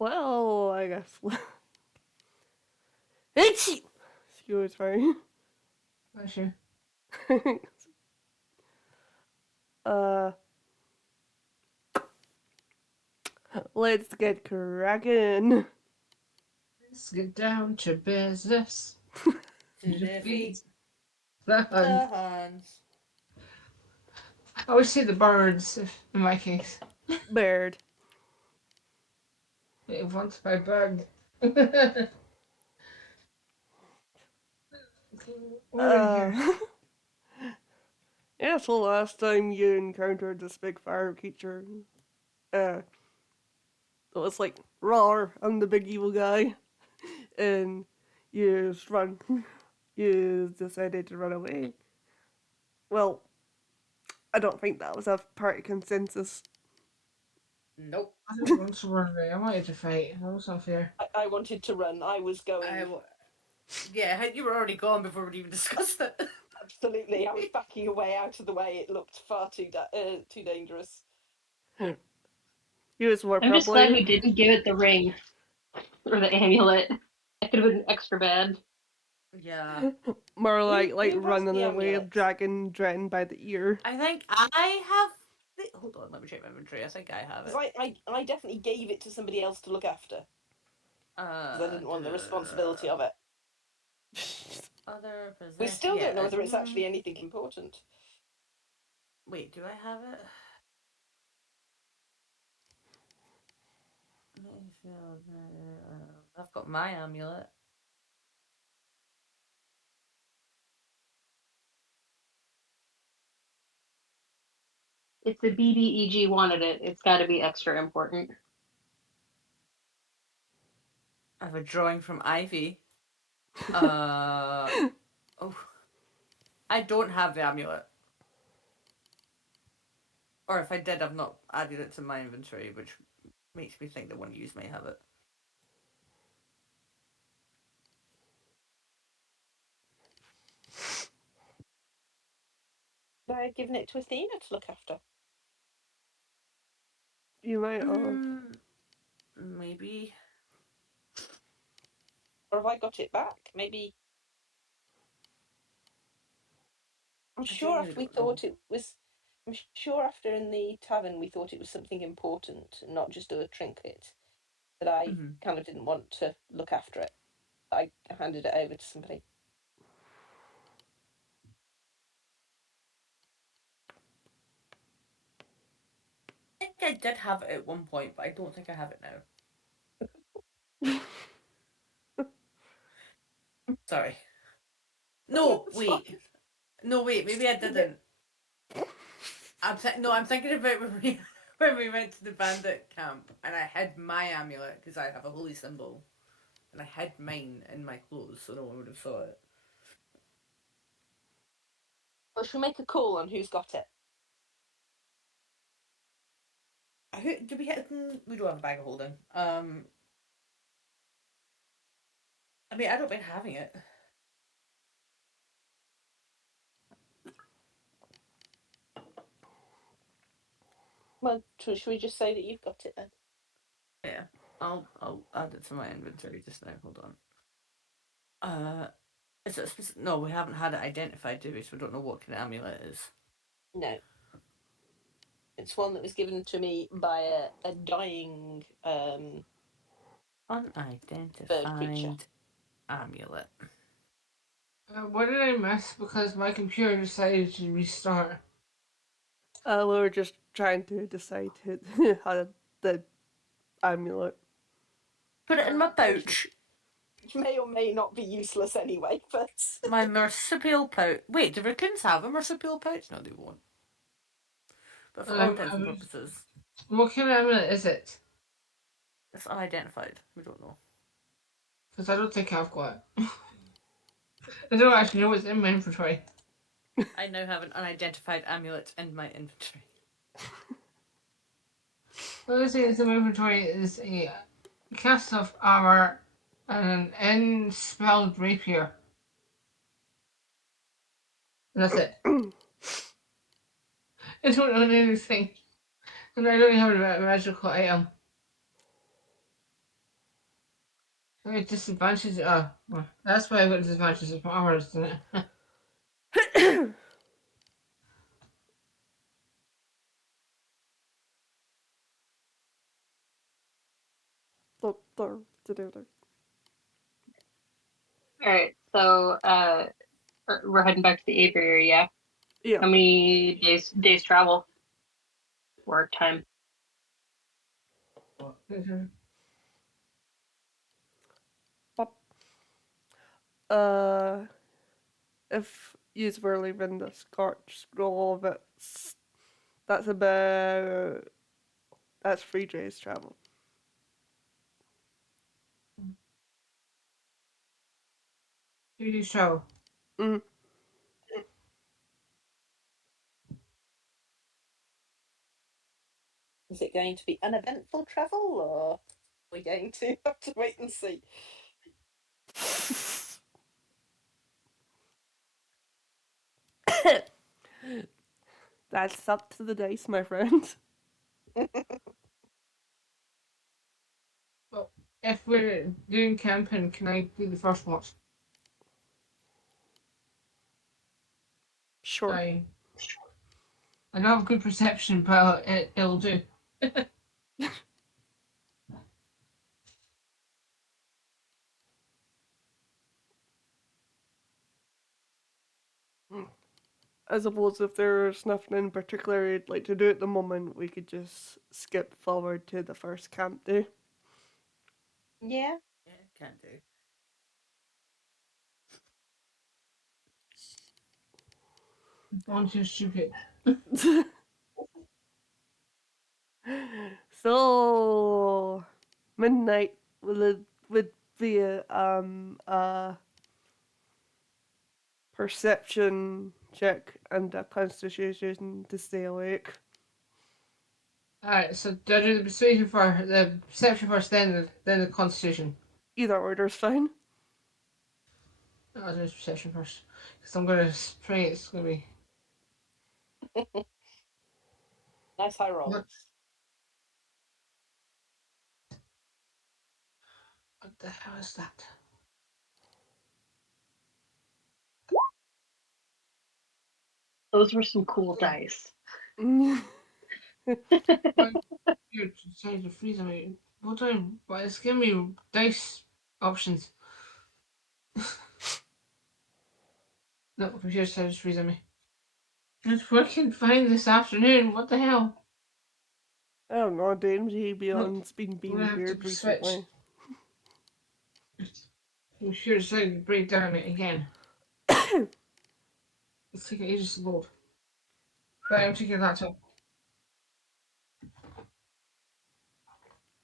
Well, I guess. Itchy! Excuse me. Oh, sure. uh, let's get cracking. Let's get down to business. To defeat the the hunt. Huns. I always say the birds, in my case. Bird. It wants my bug. What are here? Uh, yeah, so last time you encountered this big fire creature, it was like, roar, I'm the big evil guy. And you just run. You decided to run away. Well, I don't think that was a party consensus. Nope. I didn't want to run away. I wanted to fight. That was not fair. I wanted to run. I was going. Yeah, you were already gone before we'd even discussed it. Absolutely, I was backing away out of the way. It looked far too dangerous. He was more I'm just glad probably we didn't give it the ring or the amulet. That could have been extra bad. Yeah. more like Who has running the away, amulet? dragging Dren by the ear. I think I have. Hold on, let me check my inventory. I think I have it. I definitely gave it to somebody else to look after because I didn't want the responsibility of it. Other possession. We still don't know yeah, whether it's actually anything important. Wait, do I have it? I've got my amulet. If the BBEG wanted it, it's got to be extra important. I have a drawing from Ivy. Oh, I don't have the amulet. Or if I did, I've not added it to my inventory, which makes me think that one of you may have it. I had given it to Athena to look after. You might have. Maybe. Or have I got it back? Maybe. I'm sure after we thought it was. I'm sure after in the tavern we thought it was something important, and not just a trinket. That I kind of didn't want to look after it. I handed it over to somebody. I think I did have it at one point, but I don't think I have it now. Sorry. No, wait. Fine. No, wait. Maybe I didn't. I'm thinking about when we went to the bandit camp and I hid my amulet because I have a holy symbol, and I hid mine in my clothes so no one would have saw it. Well, she'll make a call on who's got it. Did we hit? We don't have a bag of holding. I mean, I don't mind having it. Well, should we just say that you've got it then? Yeah, I'll add it to my inventory just now. Hold on. Is it specific? No, we haven't had it identified, do we? So we don't know what kind of amulet it is. No. It's one that was given to me by a dying unidentified bird creature. Amulet. What did I miss? Because my computer decided to restart. We were just trying to decide how the amulet. Put it in my pouch. Which may or may not be useless anyway, but... My marsupial pouch. Wait, do raccoons have a marsupial pouch? No, they won't. But for all intents and purposes. What kind of amulet is it? It's unidentified. We don't know. Because I don't think I've got it. I don't actually know what's in my inventory. I now have an unidentified amulet in my inventory. The other thing that's in my inventory is a cast of armor and an enspelled rapier. And that's it. I don't know anything. And I don't have a magical item. Okay, disadvantages. Well, that's why I got disadvantages from ours, isn't it? All right, so we're heading back to the aviary, yeah? Yeah. How many days travel or time? Uh, if you were leaving the Scotch scroll of it, that's about that's 3 days travel. 3 days travel. Mm. Is it going to be uneventful travel, or are we going to have to wait and see? That's up to the dice, my friend. Well, if we're doing camping, can I do the first watch? Sure. I don't have good perception, but it'll do. I suppose if there's nothing in particular you'd like to do at the moment, we could just skip forward to the first camp day. Yeah. Yeah, can do. Volunteer stupid. So midnight would be a perception check and a constitution to stay awake. Alright, so do I do the perception first, then the constitution? Either order's fine. I'll do the perception first. Because I'm gonna pray it's gonna be. Nice high roll. What the hell is that? Those were some cool dice. What? You decided to freeze me. What time? But it's giving me dice options. No, computer decided to freeze me. It's working fine this afternoon. What the hell? I don't know, DMG Nope. Beyond's been I'm being gonna have weird to switch. recently. Computer decided to break down it again. It's taking ages to load. Right, I'm taking that laptop.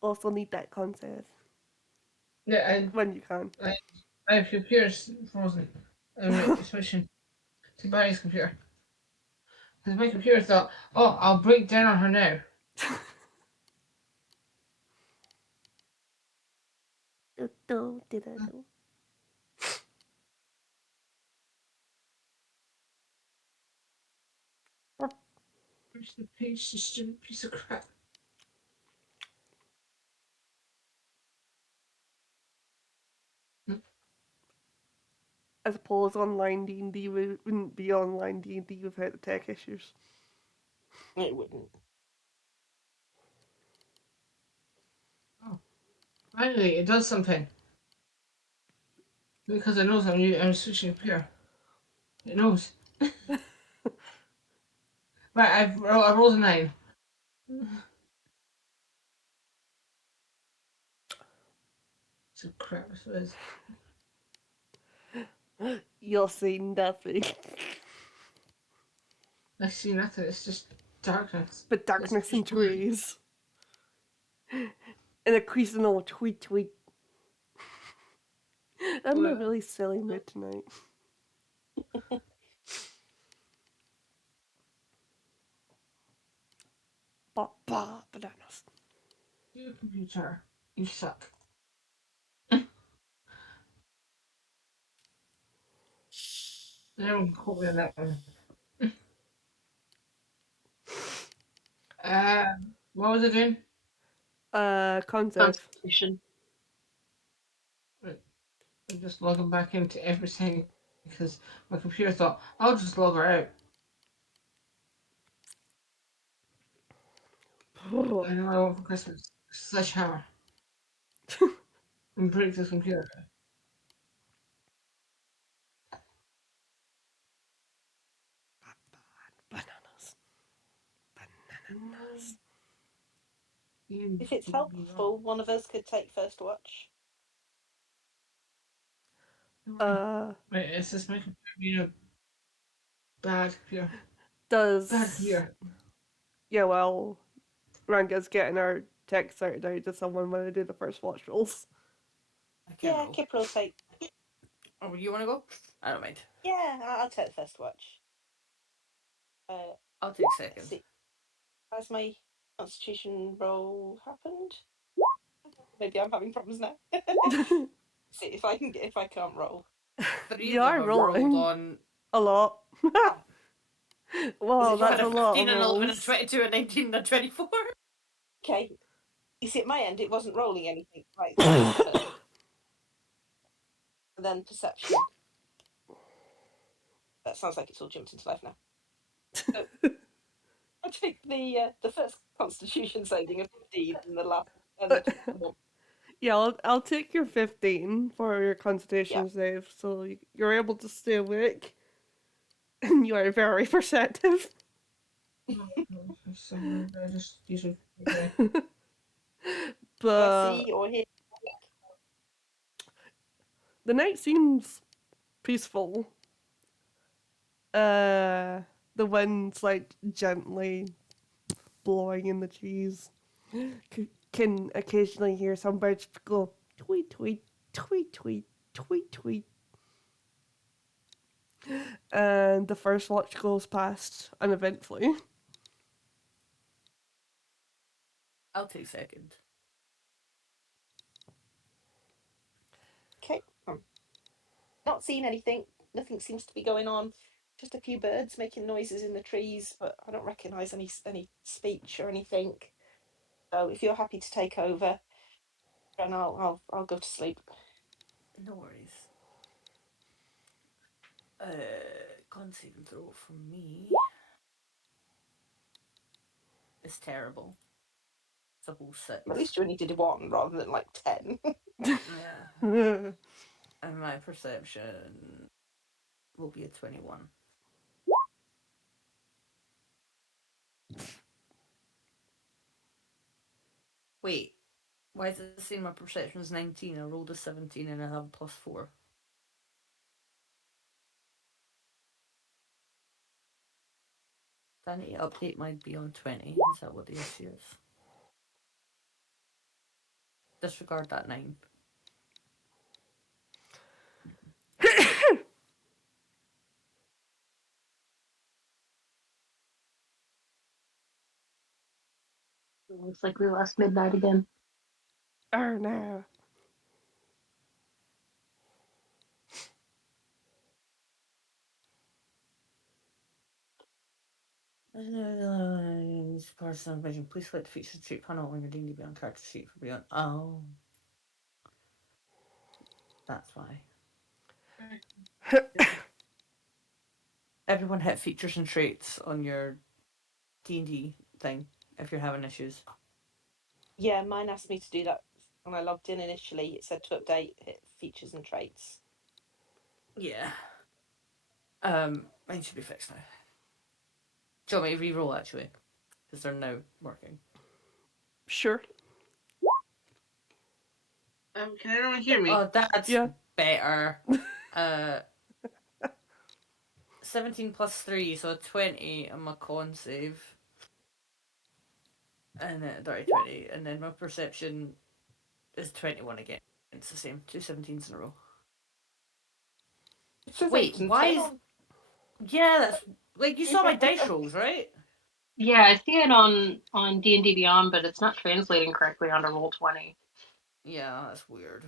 Also need that contest Yeah, when you can. I have computer's frozen. I'm switching to Barry's computer. Because my computer thought, oh, I'll break down on her now. Where's the page? This stupid piece of crap. I suppose online D&D wouldn't be online D&D without the tech issues. It wouldn't. Oh, finally, it does something. Because it knows I'm switching computer. It knows. Right, I rolled a 9. It's a crap, this is. You'll see nothing I see nothing, it's just darkness. but darkness and trees. And a Cuisinart tweet tweet. I'm in a really silly mood tonight. Bananas. You computer, you suck. No one can quote me on that one. What was it doing? Concept. Constitution. I'm just logging back into everything because my computer thought I'll just log her out. I know I want for Christmas. Sledgehammer. And break this computer. Bananas. Bananas. If it's helpful, one of us could take first watch. Wait, is this my computer being a bad computer? Does Bad computer. yeah, well, Ranga's getting our text sorted out to someone when I do the first watch rolls. I can't Yeah, roll. Kipper will take. Oh, you want to go? I don't mind. Yeah, I'll take the first watch. I'll take Let's second. see. Has my Constitution roll happened? Maybe I'm having problems now. See if I can't roll. Three You of them are have rolling. rolled on. A lot. Wow, Is it that's a a lot of 15, an 11, a rolls. 22, a 19, and a 24. Okay. You see, at my end, it wasn't rolling anything. Right. So that's perfect. And then perception. That sounds like it's all jumped into life now. So I take the first Constitution saving of 15 and the last and one. Yeah, I'll take your 15 for your Constitution save, so you're able to stay awake. And you are very perceptive. I just usually. Okay. Do I But see or hear? the night seems peaceful. The wind's like gently blowing in the trees. Can occasionally hear some birds go tweet tweet tweet tweet tweet tweet. And the first watch goes past uneventfully. I'll take second. Okay. Not seeing anything. Nothing seems to be going on. Just a few birds making noises in the trees, but I don't recognise any speech or anything. So if you're happy to take over, then I'll go to sleep. No worries. Con saving throw from me. It's terrible. It's a whole 6. At least you only did one rather than like 10. Yeah. And my perception will be a 21. Wait, why is it saying my perception is 19? I rolled a 17 and I have a +4. Do I need to update my beyond 20? Is that what the issue is? Disregard that 9. Looks like we lost midnight again. Oh no. Person vision. Please select the feature sheet panel on your D&D Beyond character sheet for Beyond. Oh, that's why. Everyone hit features and traits on your D&D thing if you're having issues. Yeah, mine asked me to do that when I logged in initially. It said to update hit features and traits. Yeah. Mine should be fixed now. Do you want me to re-roll actually? Because they're now working. Sure. Can anyone hear me? Oh, that's Yeah. better. 17 plus 3, so 20 on my con save. And then dirty 20. And then my perception is 21 again. It's the same. 2 17s in a row. It says Wait, 8 and why 10 is... Yeah, that's... Like, you saw my dice rolls, right? Yeah, I see it on D&D Beyond, but it's not translating correctly onto Roll20. Yeah, that's weird.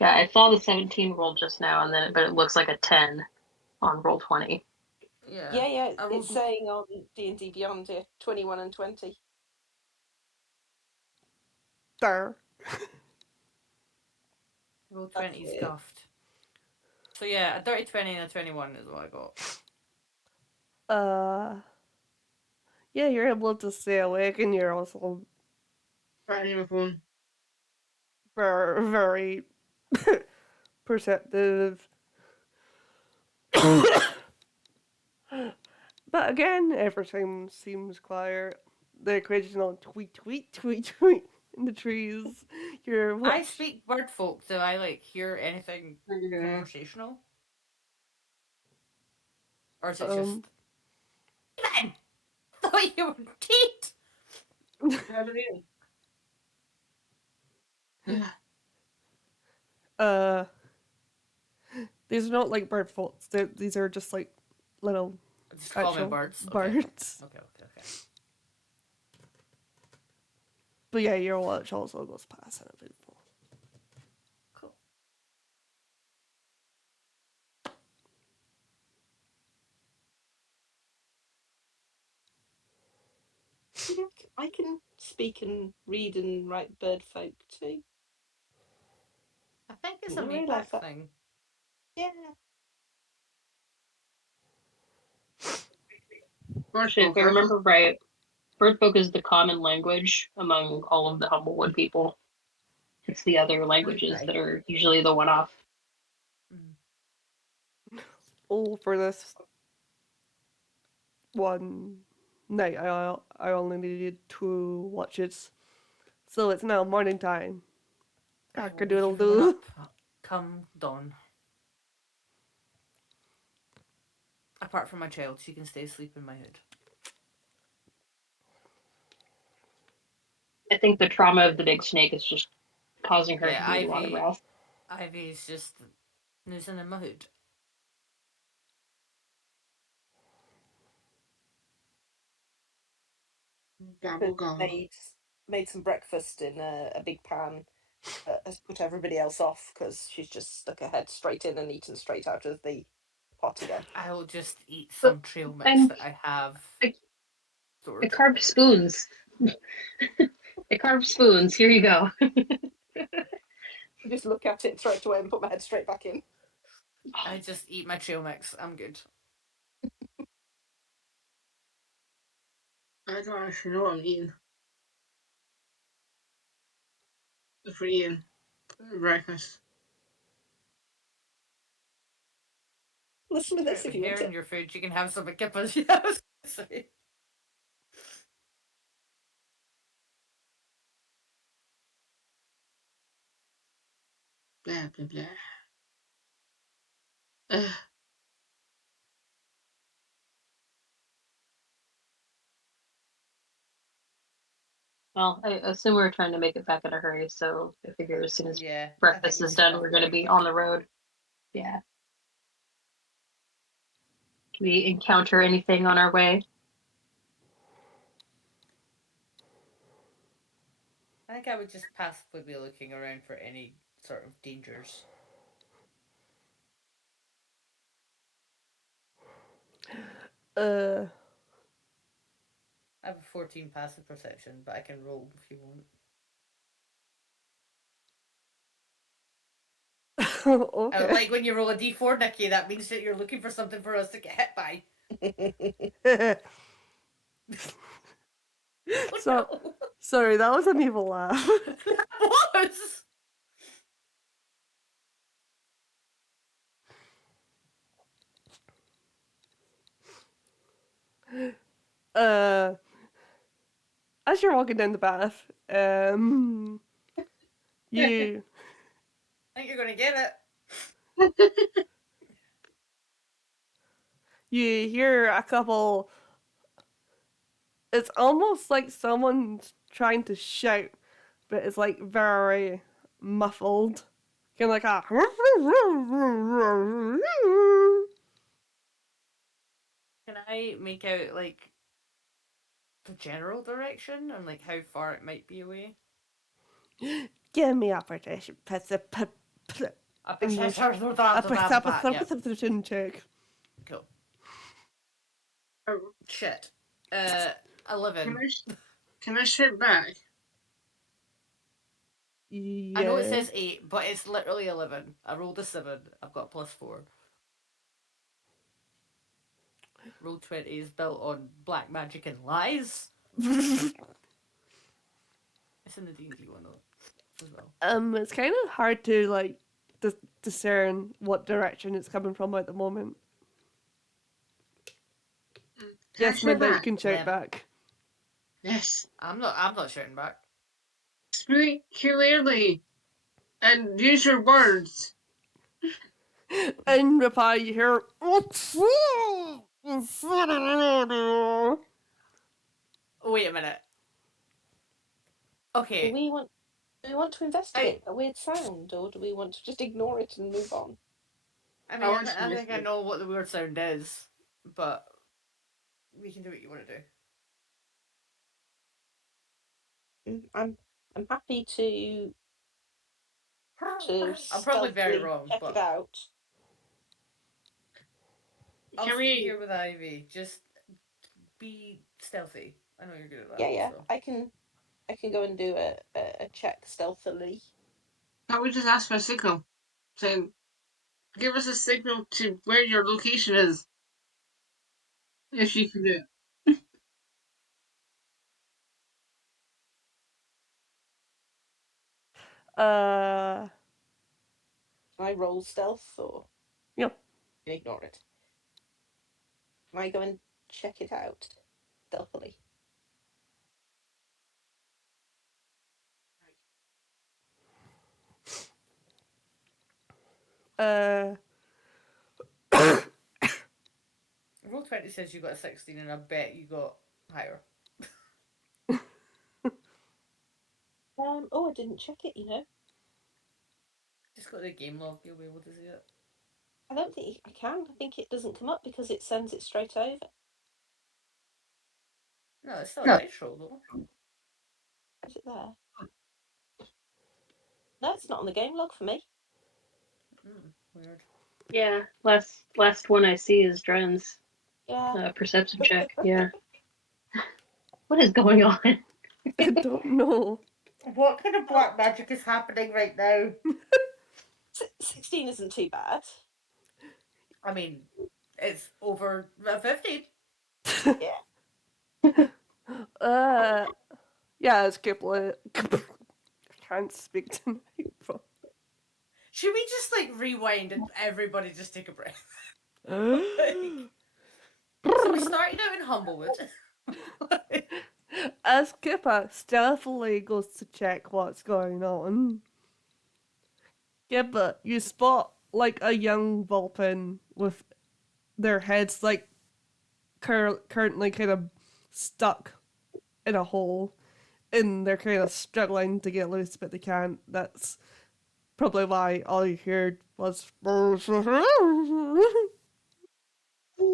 Yeah, I saw the 17 roll just now, but it looks like a 10 on Roll20. Yeah. Yeah, it's saying on D&D Beyond here, 21 and 20. There. Roll 20 weird. scuffed. So yeah, a dirty 20 and a 21 is what I got. Yeah, you're able to stay awake, and you're also Batting my phone. very, very perceptive. But again, everything seems quiet. The occasional tweet, tweet, tweet, tweet in the trees. I speak bird folk. Do I like hear anything Yeah. conversational? Or is it Um, just Steven! Thought you were dead! How do you? Yeah. these are not like bird faults. These are just like little Just call me actual birds. birds. Okay. But yeah, your watch also goes past and available. Cool. I can speak and read and write bird folk too. I think it's a Didn't me realise back that. thing. Yeah. Actually, if I remember right, bird folk is the common language among all of the Humblewood people. It's the other languages Okay. that are usually the one-off. Oh, for this one night, I only needed 2 watches, so it's now morning time. I will be giving one Cock-a-doodle-doo. up come dawn. Apart from my child, she can stay asleep in my hood. I think the trauma of the big snake is just causing her to need a lot of rest. Ivy's just snoozing in my hood. Gobble gobble. Made some breakfast in a big pan. Has put everybody else off because she's just stuck her head straight in and eaten straight out of the pot again. I will just eat But some trail mix I'm- that I have I stored. carved spoons. I carved spoons. Here you go. Just look at it, throw it away, and put my head straight back in. I just eat my trail mix. I'm good. I don't actually know what I'm eating. For eating breakfast. Listen to this Right, if you want here in it. your food, you can have some kippas. Yeah, I was gonna say. Blah blah blah. Ugh. Well, I assume we're trying to make it back in a hurry, so I figure as soon as Yeah, I breakfast think is we set done, off we're going to very be quick. on the road. Yeah. Do we encounter anything on our way? I think I would just passively be looking around for any sort of dangers. Uh, I have a 14 passive perception, but I can roll if you want. okay. Like when you roll a d4, Nikki, that means that you're looking for something for us to get hit by. So, No. sorry, that was an evil laugh. That was! uh, as you're walking down the path, you I think you're gonna get it. you hear a couple. It's almost like someone's trying to shout, but it's like very muffled. Kind of like a. Can I make out, like, the general direction and, like, how far it might be away? Give me a perception. A English. perception Check. Cool. Oh, Shit. 11. Can I sit back? Yeah. I know it says 8, but it's literally 11. I rolled a 7. I've got +4. Roll20 is built on black magic and lies. It's in the D&D one though, as well. It's kind of hard to like discern what direction it's coming from at the moment. Yes, Midnight, you can shout Yeah. back. Yes. I'm not shouting back. Speak clearly and use your words. In reply, you hear. Wait a minute. Do Okay. we want to investigate a weird sound, or do we want to just ignore it and move on? I mean, I think I know what the weird sound is, but we can do what you want to do. I'm happy to I'm probably very stealthily wrong, check but it out. I'll Can stay we- here with Ivy. Just be stealthy. I know you're good at that. Yeah. So. I can go and do a check stealthily. Can't we just ask for a signal? Saying, give us a signal to where your location is. If you can do it. Uh, Can I roll stealth, or Yep. ignore it? Can I go and check it out stealthily? Roll20 says you got a 16, and I bet you got higher. Oh, I didn't check it. Just go to the game log. You'll be able to see it. I don't think I can. I think it doesn't come up because it sends it straight over. No, it's still a dice roll though. Is it there? No, it's not on the game log for me. Weird. Yeah, last one I see is Dren's Yeah. perception check. Yeah. What is going on? I don't know. What kind of black magic is happening right now? 16 isn't too bad. I mean, it's over 15. Yeah. Yeah, it's Kiplet. I can't speak tonight, bro. Should we just like rewind and everybody just take a breath? So we started out in Humblewood. As Kippa stealthily goes to check what's going on, Kippa, you spot like a young Vulpin with their heads like currently kind of stuck in a hole, and they're kind of struggling to get loose, but they can't. That's probably why all you heard was.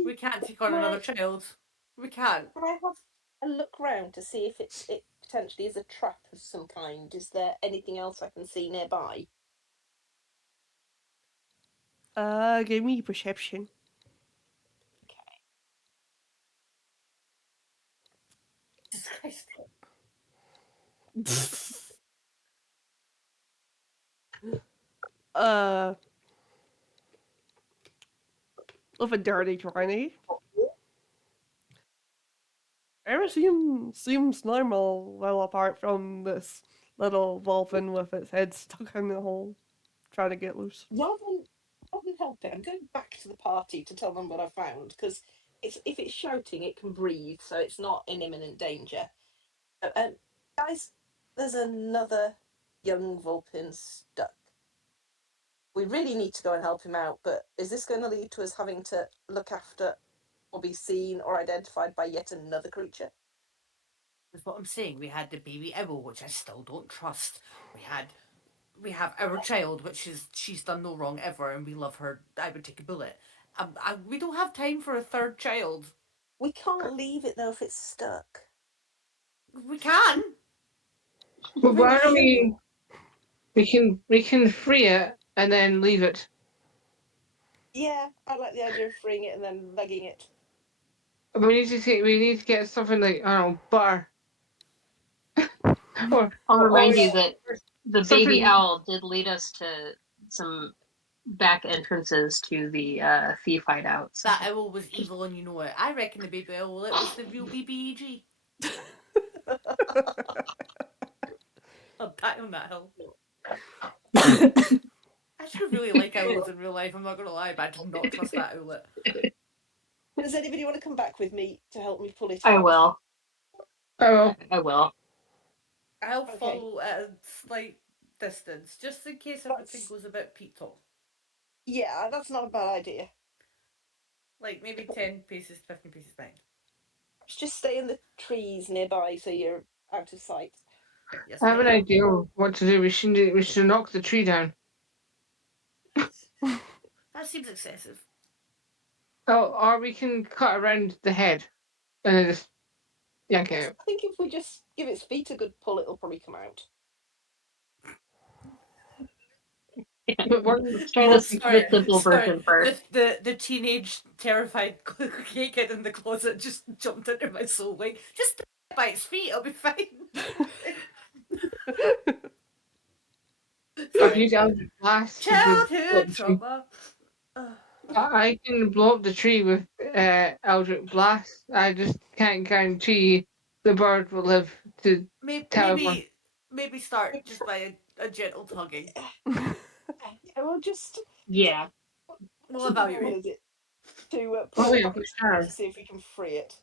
We can't take on another child. We can't. Can I have a look round to see if it potentially is a trap of some kind? Is there anything else I can see nearby? Give me perception. Okay. Jesus Christ. With a dirty 20. Everything seems normal, well apart from this little Vulpin with its head stuck in the hole, trying to get loose. Rather than help it, I'm going back to the party to tell them what I found, because if it's shouting, it can breathe, so it's not in imminent danger. Guys, there's another young Vulpin stuck. We really need to go and help him out, but is this going to lead to us having to look after or be seen or identified by yet another creature? That's what I'm saying. We had the baby owl, which I still don't trust. We have our child, which is she's done no wrong ever, and we love her. I would take a bullet. We don't have time for a third child. We can't leave it though if it's stuck. We can. But why don't we can free it and then leave it. Yeah, I like the idea of freeing it and then legging it. But we need to get something like, I don't know, butter. I'll remind you or- that the something- baby owl did lead us to some back entrances to the thief hideouts. That owl was evil and you know it. I reckon the baby owl, it was the real BBEG. I'll die on that hill. I should really like owls in real life, I'm not gonna lie, but I do not trust that owlet. Does anybody want to come back with me to help me pull it I out? will. Oh, I will. I'll Okay. follow at a slight distance, just in case everything That's, goes a bit peto. yeah, that's not a bad idea. Like maybe 10 paces, 15 paces behind. Just stay in the trees nearby so you're out of sight. Yes, I have an ma'am. idea of what to do. We should knock the tree down. That seems excessive. Oh, or we can cut around the head and then just yank it out. I think if we just give its feet a good pull, it'll probably come out. But what? Let's try the simple Sorry. version first. The teenage terrified kid in the closet just jumped into my soul. Like, just by its feet, it'll be fine. Or Sorry. use Eldritch Blast to blow up Childhood the tree. trauma. I can blow up the tree with Eldritch Blast. I just can't guarantee the bird will live to tell everyone. Maybe start just by a gentle tugging. Yeah, we'll just. Yeah. We'll What's the goal, evaluate. is it? To pull Oh it yeah, up for its feet sure. to see if we can free it.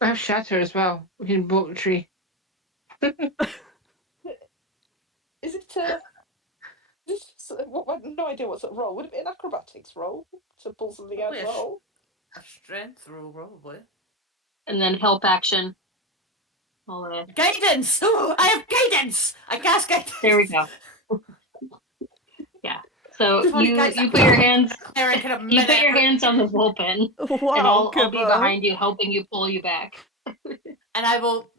I have Shatter as well. We can blow up the tree. Is it I have no idea what sort of roll. Would it be an acrobatics roll to pull something out Probably of the hole? a strength roll, probably. And then help action. All the... Guidance! I have guidance! I cast guidance! There we go. Yeah. So Sorry, guys, you put your hands Eric in a you put minute. your hands on the bullpen, and Wow, I'll be Kipper. behind you helping you pull you back. And I will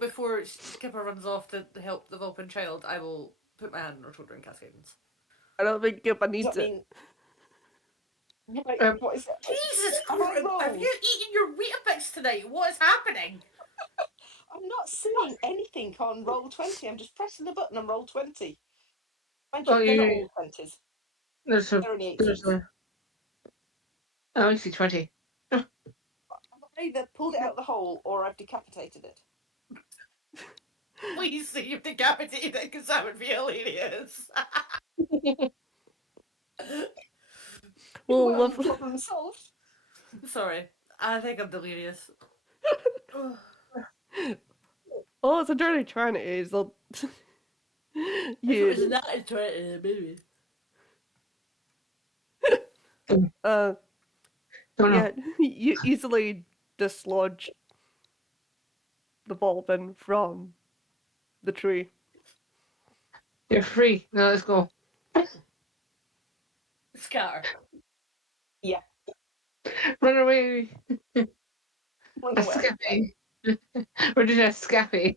before Kipper runs off to help the Vulpin child, I will put my hand on her shoulder and cast guidance. I don't think Kipper Does needs that it. mean? Right, Um, what is it? Jesus Have I Christ! Have rolled? you eaten your Weetabix tonight? What is happening? I'm not seeing anything on roll 20. I'm just pressing the button on roll 20. Mind oh, you, they're not you all 20s. there's a They're only there's 18s. a. I only see 20. I've either pulled it out of the hole or I've decapitated it. Please say you've decapitated it, because that would be hilarious. Well, Well, lovely. problem solved. Sorry, I think I'm delirious. Oh, it's a dirty trying it is. It's You, not a threat, baby. uh, Don't know. yeah, you easily dislodge the Vulpin from the tree. You're free. Now let's go. Scar. Yeah. Run away. Run A away. scappy. We're doing a scappy.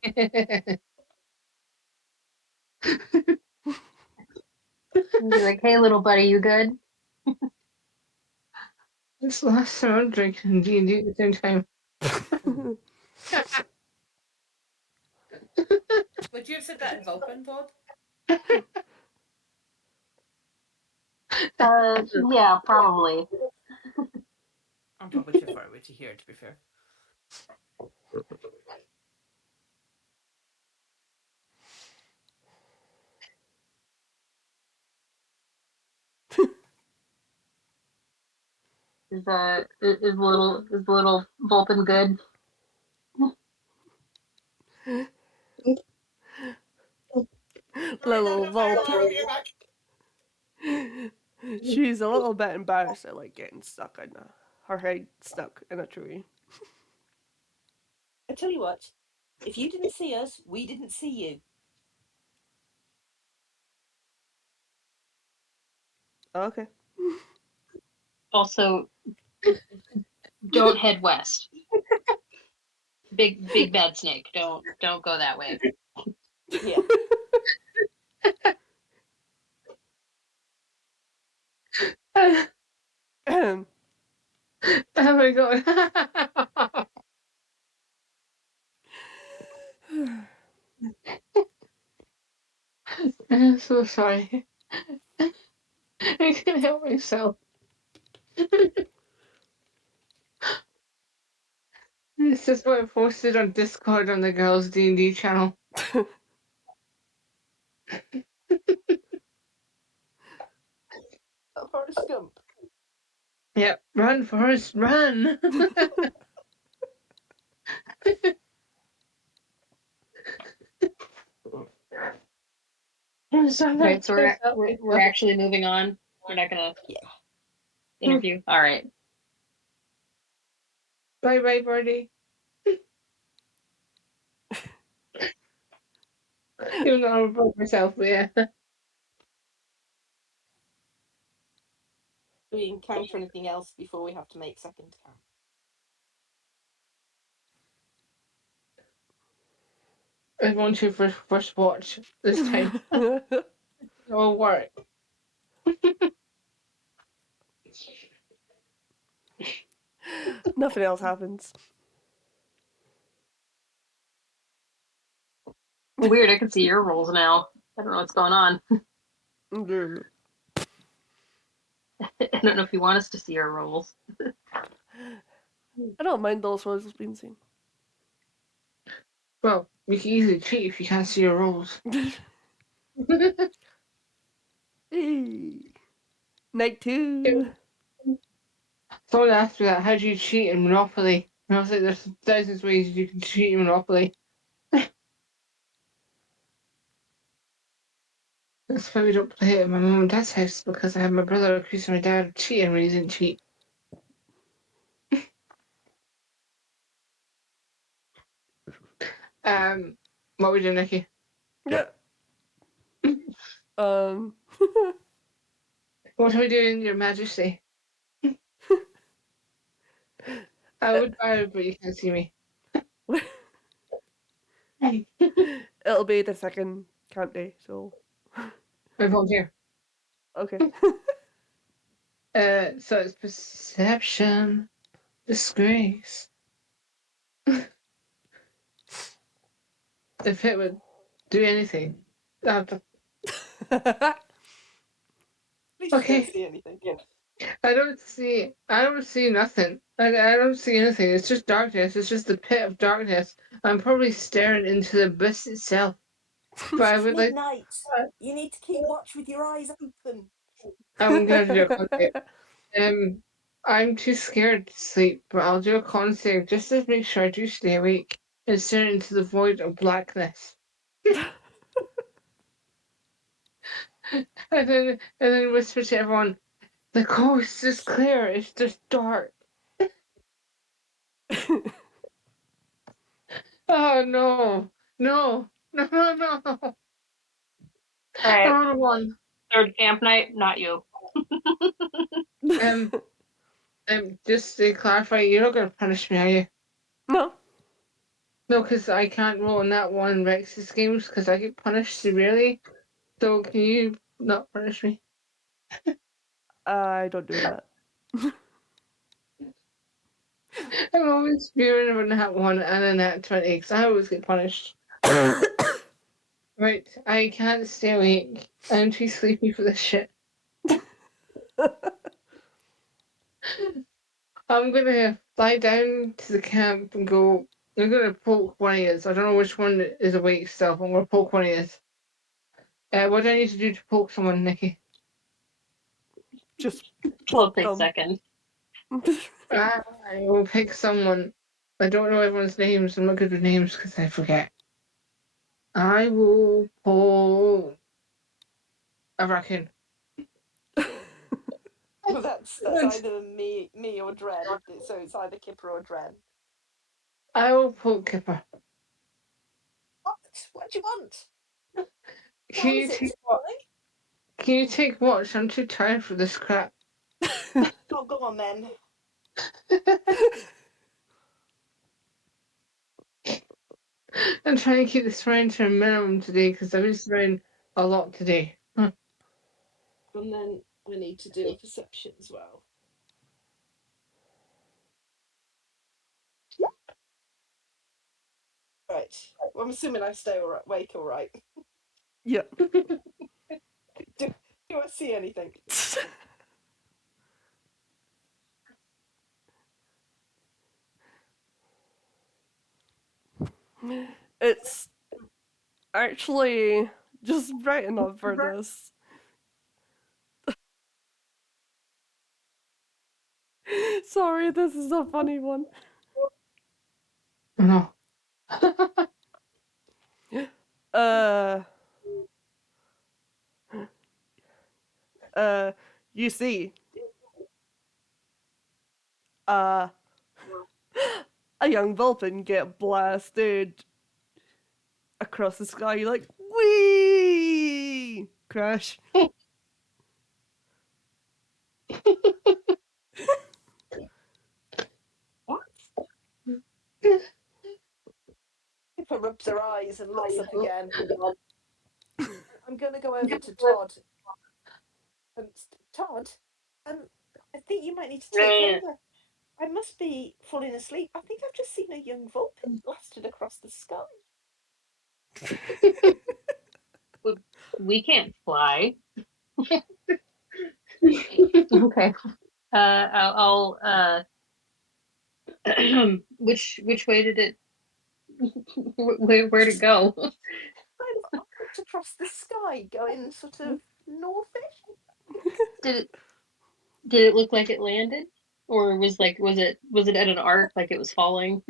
Be like, hey, little buddy, you good? It's the last time I'm drinking D&D at the same time. Would you have said that in Vulpin, Todd? Yeah, probably. I'm probably too far away to hear, to be fair. Is little Vulpin good? Little Vulpin. She's a little bit embarrassed at like getting stuck in her head stuck in a tree. I tell you what, if you didn't see us, we didn't see you. Okay. Also, don't head west. Big bad snake. Don't go that way. Yeah. Oh my god. I'm so sorry. I can't help myself. This is what I posted on Discord on the girls' D&D channel. Forrest Gump. Yep, run, Forrest, run! Okay, so we're actually moving on. We're not gonna interview. All right. Bye bye, Birdie. Even though I'm about myself, but yeah. Do we encounter anything else before we have to make second camp? I want to first watch this time. It'll work. Nothing else happens. Weird, I can see your rolls now. I don't know what's going on. Grr. I don't know if you want us to see our rolls. I don't mind those rolls being seen. Well, you can easily cheat if you can't see your rolls. Hey. Night 2. Someone asked me that, how do you cheat in Monopoly? And I was like, there's thousands of ways you can cheat in Monopoly. That's why we don't play it at my mum and dad's house, because I had my brother accusing my dad of cheating when he didn't cheat. What we doing, Nikki? Yeah. Um. What are we doing, Your Majesty? I would bow, but you can't see me. It'll be the second camp day, so. I volunteer. Okay. So it's perception, disgrace. If it would do anything. At least you Okay. don't see anything. I don't see nothing. I don't see anything. It's just darkness. It's just the pit of darkness. I'm probably staring into the abyss itself. But I would like. Midnight. You need to keep watch with your eyes open. I'm gonna do a con save. I'm too scared to sleep, but I'll do a con save just to make sure I do stay awake and stare into the void of blackness. And then whisper to everyone, the coast is clear, it's just dark. Oh no. No. No, no, no. Alright. I one. Third camp night, not you. Um, just to clarify, you're not gonna punish me, are you? No. No, because I can't roll in that one Rex's games because I get punished severely. So can you not punish me? I don't do that. I'm always fearing of a nat 1 and a nat 20 because I always get punished. Right, I can't stay awake. I'm too sleepy for this shit. I'm gonna fly down to the camp and go. I'm gonna poke one of you. I don't know which one is awake still, but I'm gonna poke one of you. What do I need to do to poke someone, Nikki? Just I'll poke take them. second. I will pick someone. I don't know everyone's names. I'm not good with names because I forget. I will pull a raccoon. Well, that's either me or Dren. So it's either Kipper or Dren. I will pull Kipper. What? What do you want? Can you take what? Can you take watch? I'm too tired for this crap. Oh, go on then. I'm trying to keep the swearing to a minimum today because I've been swearing a lot today. And then I need to do a perception as well. Right. Well, I'm assuming I stay awake all right. Yeah. Do I see anything? It's actually just bright enough for this. Sorry, this is a funny one. No. Uh, you see, uh, a young dolphin get blasted across the sky. You're like, wee! Crash. Pippa rubs her eyes and looks up again. I'm going to go over to Todd. Todd, I think you might need to take over. I must be falling asleep. I think I've just seen a young vulpin blasted across the sky. We can't fly. Okay. I'll which way did it where'd it go? Kind of upwards across the sky, going sort of northish. Did it look like it landed? Or was it at an arc like it was falling?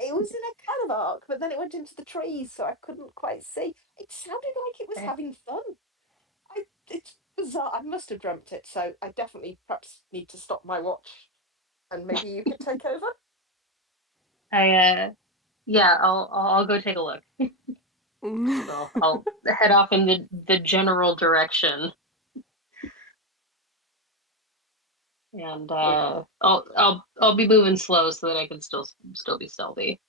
It was in a kind of arc, but then it went into the trees, so I couldn't quite see. It sounded like it was having fun. It's bizarre. I must have dreamt it, so I definitely perhaps need to stop my watch, and maybe you could take over. Yeah, I'll go take a look. So I'll head off in the general direction. And I'll be moving slow so that I can still be stealthy.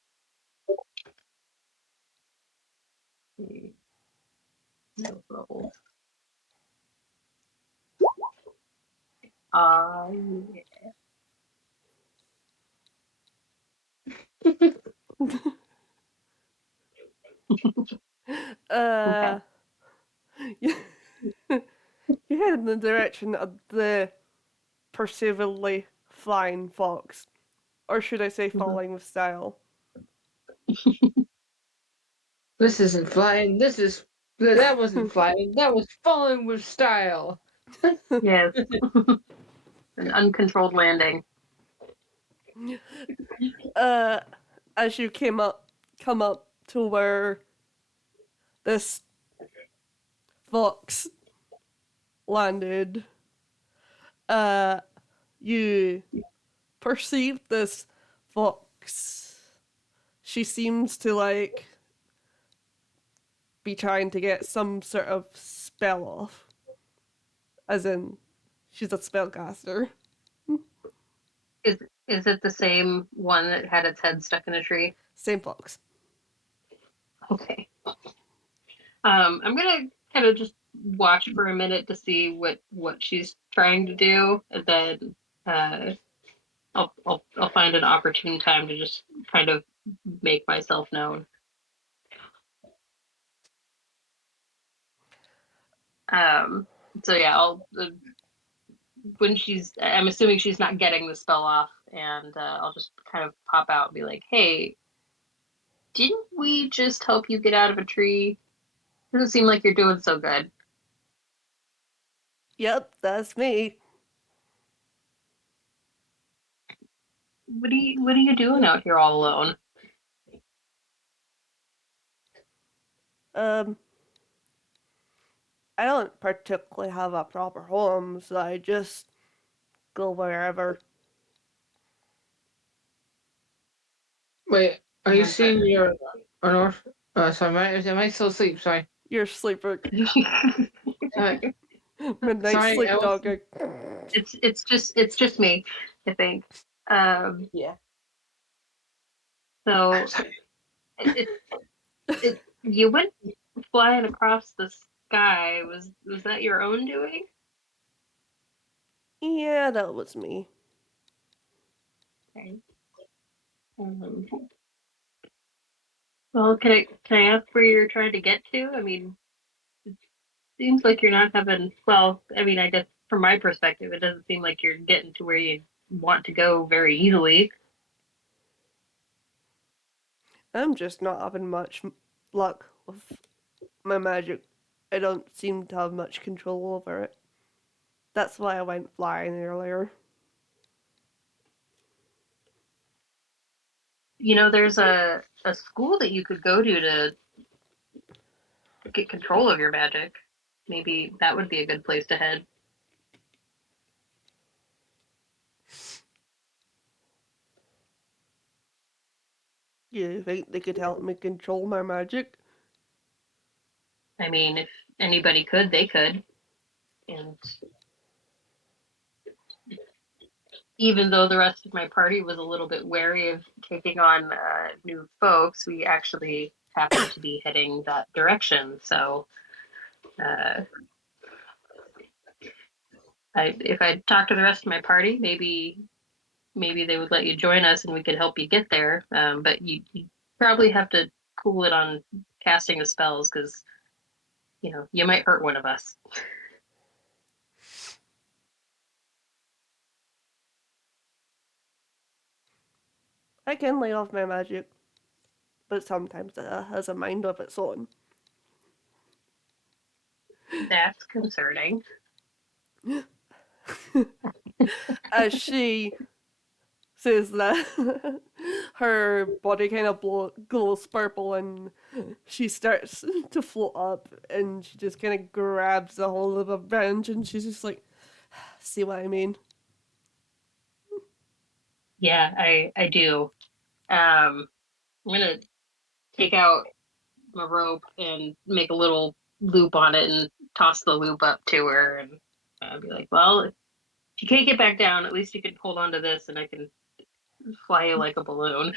No trouble. uh, you head in the direction of the perceivably flying fox. Or should I say falling with style? This isn't flying. That wasn't flying. That was falling with style. Yes. An uncontrolled landing. As you come up to where this fox landed, you perceive this fox. She seems to be trying to get some sort of spell off. As in, she's a spellcaster. Is is it the same one that had its head stuck in a tree? Same fox. Okay. I'm gonna kind of just watch for a minute to see what she's trying to do, and then I'll find an opportune time to just kind of make myself known. Um, so yeah, I'll when I'm assuming she's not getting the spell off, and I'll just kind of pop out and be like, "Hey, didn't we just help you get out of a tree? Doesn't seem like you're doing so good." Yep, that's me. What are you doing out here all alone? Um, I don't particularly have a proper home, so I just go wherever. Wait, are you And seeing your north? Sorry, am I still asleep? Sorry. You're sleeper. Sorry, Midnight sorry, sleep dogging. it's just me, I think. Yeah. So sorry. it you went flying across the sky. Was that your own doing? Yeah, that was me. Okay. Well, can I ask where you're trying to get to? I mean, it seems like you're not having. Well, I mean, I guess from my perspective, it doesn't seem like you're getting to where you want to go very easily. I'm just not having much luck with my magic. I don't seem to have much control over it. That's why I went flying earlier. There's a school that you could go to get control of your magic. Maybe that would be a good place to head. You think they could help me control my magic? I mean, if anybody could, they could. And even though the rest of my party was a little bit wary of taking on new folks, we actually happened to be heading that direction. So uh, if I talked to the rest of my party, maybe they would let you join us and we could help you get there. But you probably have to cool it on casting the spells because you might hurt one of us. I can lay off my magic, but sometimes it has a mind of its own. That's concerning. As she says that, her body kind of glows purple and she starts to float up and she just kind of grabs a hold of a bench and she's just like, see what I mean? Yeah, I do. I'm gonna take out my rope and make a little loop on it and toss the loop up to her and be like, well, if you can't get back down, at least you can hold on to this and I can fly you like a balloon.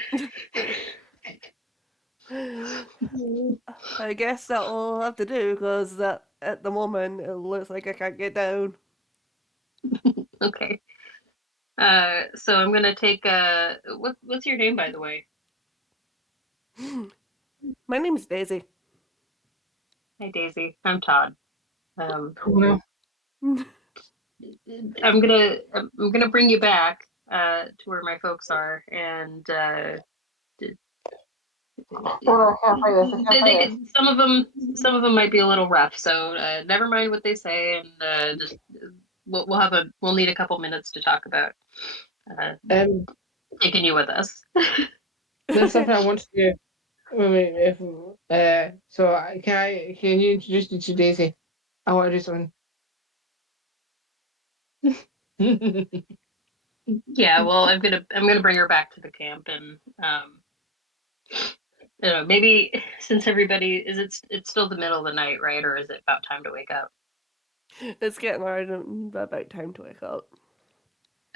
I guess that'll have to do because that at the moment it looks like I can't get down. Okay. So I'm gonna take what's your name, by the way? My name's Daisy. Hi Daisy. I'm Todd. Um, Well, I'm gonna bring you back to where my folks are, and hold on, I can't find this. I can't they find this. could some of them might be a little rough. So never mind what they say, and just we'll need a couple minutes to talk about uh, Um, taking you with us. there's something I want to do. Wait, if so, can you introduce me to Daisy? I want to do something. Yeah, well, I'm gonna bring her back to the camp, and maybe since everybody it's still the middle of the night, right? Or is it about time to wake up? It's getting hard and about time to wake up.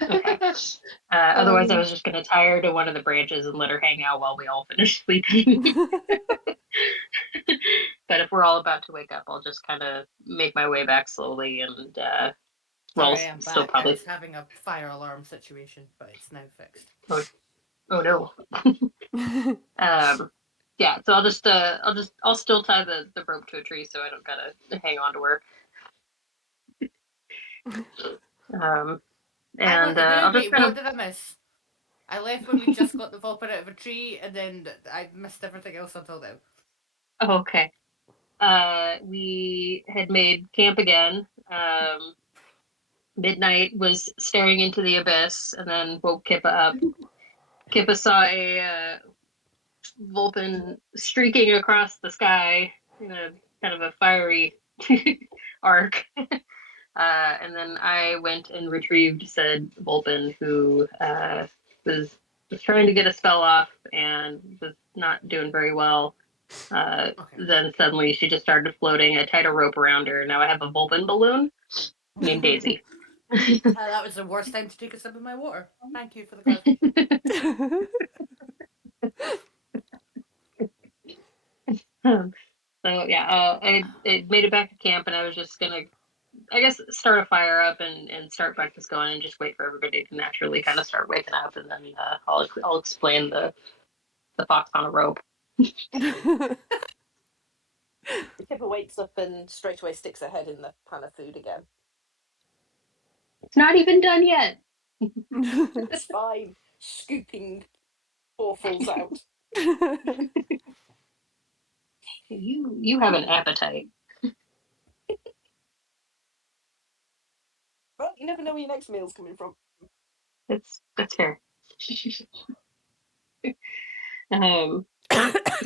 Okay. Otherwise, I um, was just gonna tie her to one of the branches and let her hang out while we all finish sleeping. But if we're all about to wake up, I'll just kind of make my way back slowly, and we'll Sorry, I'm still back. I probably. was having a fire alarm situation, but it's now fixed. Oh, oh no. Yeah. So I'll still tie the rope to a tree so I don't gotta hang on to her. Um, Hang on, and I'll just wait, kind what of. did I miss? I left when we just got the Vulpin out of a tree, and then I missed everything else until now. Oh, okay. We had made camp again. Midnight was staring into the abyss, and then woke Kippa up. Kippa saw a Vulpin streaking across the sky in a kind of a fiery arc. And then I went and retrieved said Vulpin, who was was trying to get a spell off and was not doing very well. Okay. Then suddenly she just started floating. I tied a rope around her. Now I have a Vulpin balloon named Daisy. That was the worst time to take a sip of my water. Thank you for the clarification. So yeah, I made it back to camp, and I was just gonna, I guess, start a fire up and start breakfast going, and just wait for everybody to naturally kind of start waking up, and then I'll explain the fox on a rope. Pippa wakes up and straight away sticks her head in the pan of food again. It's not even done yet. It's fine. Scooping awfuls out. You have an appetite. Well, you never know where your next meal's coming from. That's fair.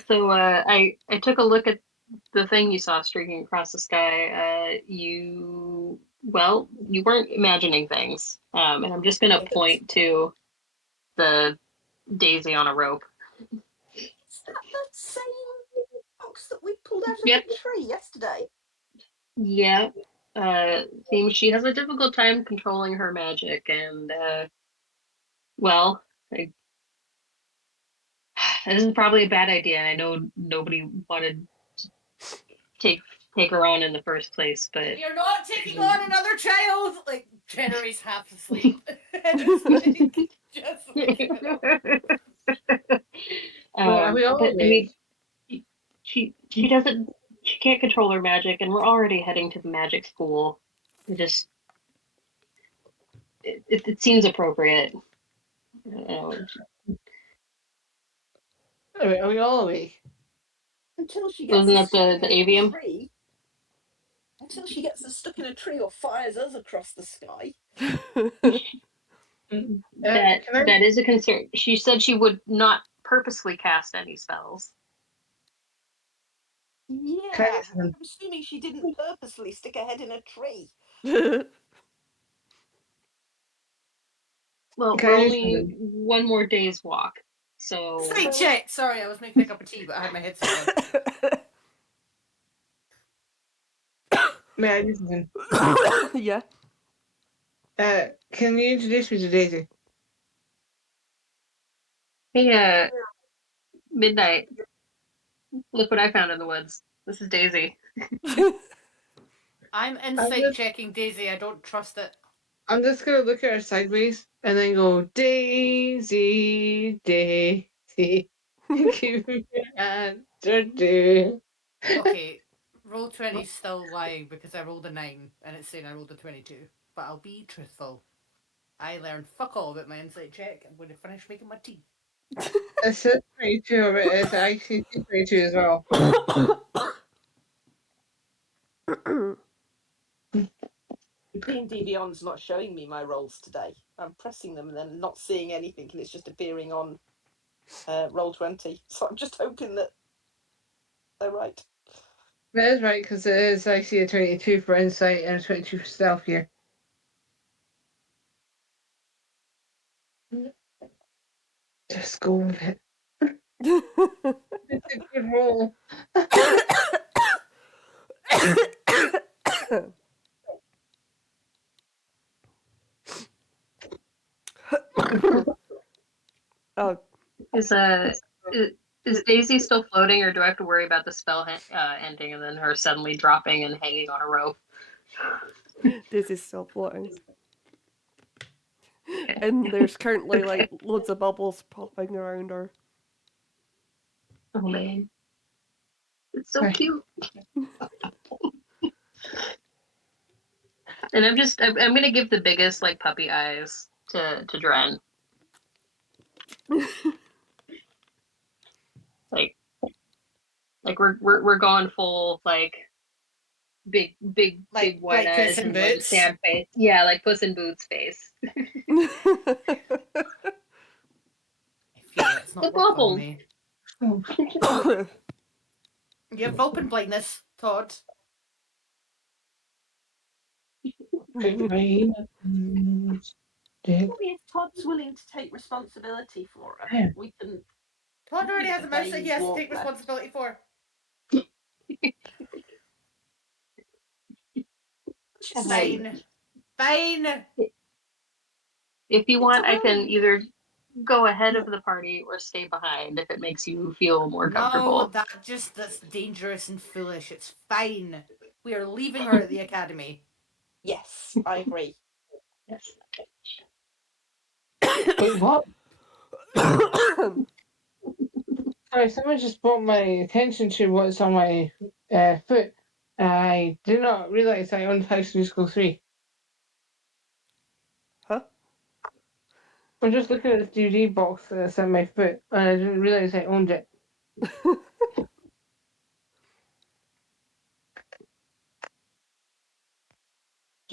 So I took a look at the thing you saw streaking across the sky. You weren't imagining things. And I'm just gonna point to the daisy on a rope. Is that the same box that we pulled out of Yep. the tree yesterday? Yeah. Seems she has a difficult time controlling her magic, and well, I, this is probably a bad idea. I know nobody wanted to take her on in the first place, but You're not taking on another child. Like Jennery's half asleep, and it's like just waking up. Are we all But I awake? mean, she doesn't she can't control her magic, and we're already heading to the magic school. It just it seems appropriate. Are we all awake? Until she gets Wasn't us that stuck the in a avium? tree. Until she gets us stuck in a tree or fires us across the sky. That is a concern. She said she would not purposely cast any spells. Yeah, I'm assuming she didn't purposely stick her head in a tree. Well, we're only one more day's walk, so. Sight check. Sorry, I was making a cup of tea, but I had my headset on. May I do something? Yeah. Can you introduce me to Daisy? Hey, Midnight. Look what I found in the woods. This is Daisy. I'm insight checking Daisy. I don't trust it. I'm just gonna look at her sideways and then go, Daisy, Daisy, give me an answer to. Okay, roll 20 is still lying because I rolled a 9 and it's saying I rolled a 22. But I'll be truthful. I learned fuck all about my insight check. I'm going to finish making my tea. It says 22, but it's actually 22 as well. D&D Beyond's not showing me my rolls today. I'm pressing them and then not seeing anything, and it's just appearing on Roll20. So I'm just hoping that they're right. That is right, because it is actually a 22 for insight and a 22 for stealth here. Just go with it. It's a good roll. Oh, Is Daisy still floating, or do I have to worry about the spell ending and then her suddenly dropping and hanging on a rope? this is still floating. And there's currently like loads of bubbles popping around her. Oh man, it's so cute. And I'm gonna give the biggest like puppy eyes to Dren. like we're going full like big wide like Puss eyes in and like Boots. sad face. Yeah, like Puss in Boots face. I fear it's not work on me. You have open blindness, Todd. Maybe if Todd's willing to take responsibility for her, we can. Todd already has a mouse that he has to take responsibility for. Fine. Fine. If you want, I can either go ahead of the party or stay behind if it makes you feel more comfortable. No, that's dangerous and foolish. It's fine. We are leaving her at the academy. Yes, I agree. Yes. Wait, what? Sorry, someone just brought my attention to what's on my foot. I did not realize I owned House Musical 3. Huh? I'm just looking at this DVD box that's at my foot, and I didn't realize I owned it.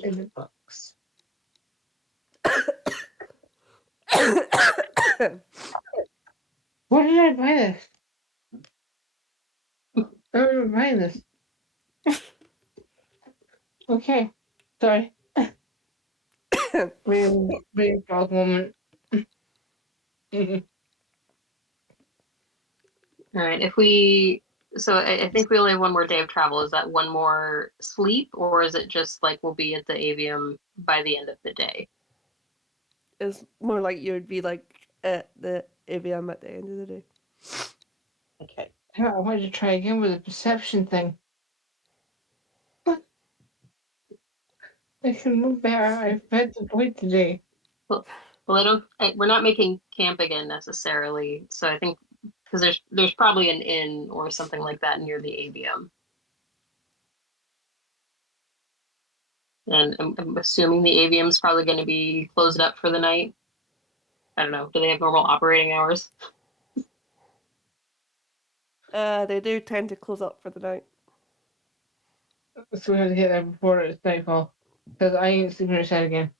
In the box. Why did I buy this? I don't remember buying this. Okay, sorry. Really dog moment. All right. So I think we only have one more day of travel. Is that one more sleep, or is it just like we'll be at the avium by the end of the day? It's more like you would be like at the AVM at the end of the day. Okay. I wanted to try again with the perception thing. I can move better. I've had to wait today. Well, I don't. We're not making camp again necessarily. So I think because there's probably an inn or something like that near the avium, and I'm assuming the avium's probably going to be closed up for the night. I don't know. Do they have normal operating hours? They do tend to close up for the night. So we have to get there before it's nightfall. Because I ain't sleeping outside again.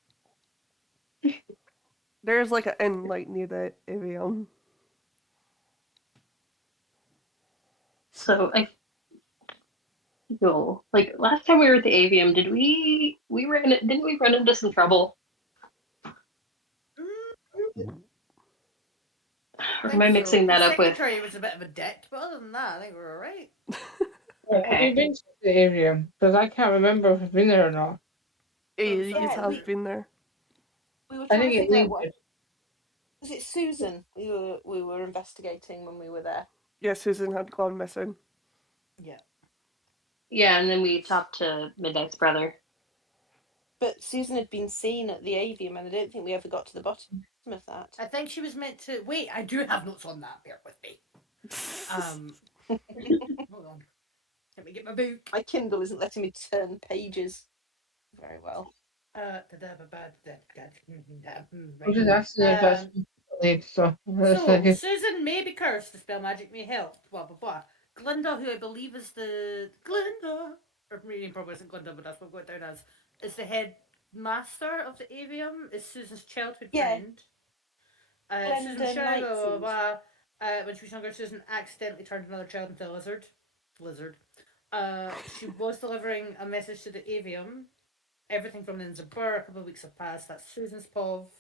There's like an inn like near the AVM. So I feel like last time we were at the avium, didn't we run into some trouble? Or am I think so. mixing The that up with? secretary was a bit of a dick, but other than that, I think we were alright. Have you Okay. been to the area? Because I can't remember if I've been there or not. You Yeah, have been there. We were I trying think to it figure out linked what it. was it. Susan, we were investigating when we were there. Yeah, Susan had gone missing. Yeah. Yeah, and then we talked to Midnight's brother. But Susan had been seen at the avium, and I don't think we ever got to the bottom of that. I think she was meant to. Wait, I do have notes on that. Bear with me. Hold on. Let me get my book. My Kindle isn't letting me turn pages very well. I'm Right. just asking if that's late, so that's So, like Susan may be cursed. The spell magic may help. Blah, blah, blah. Glinda, who I believe is the. Glinda! Or reading probably isn't Glinda, but that's what we've got it down as. Is the head master of the avium. Is Susan's childhood Yeah, friend. Susan Glenda Shy, blah, blah, Nightseed. blah. When she was younger, Susan accidentally turned another child into a lizard. Lizard. She was delivering a message to the avium. Everything from the Inns of Burr, a couple of weeks have passed. That's Susan's POV.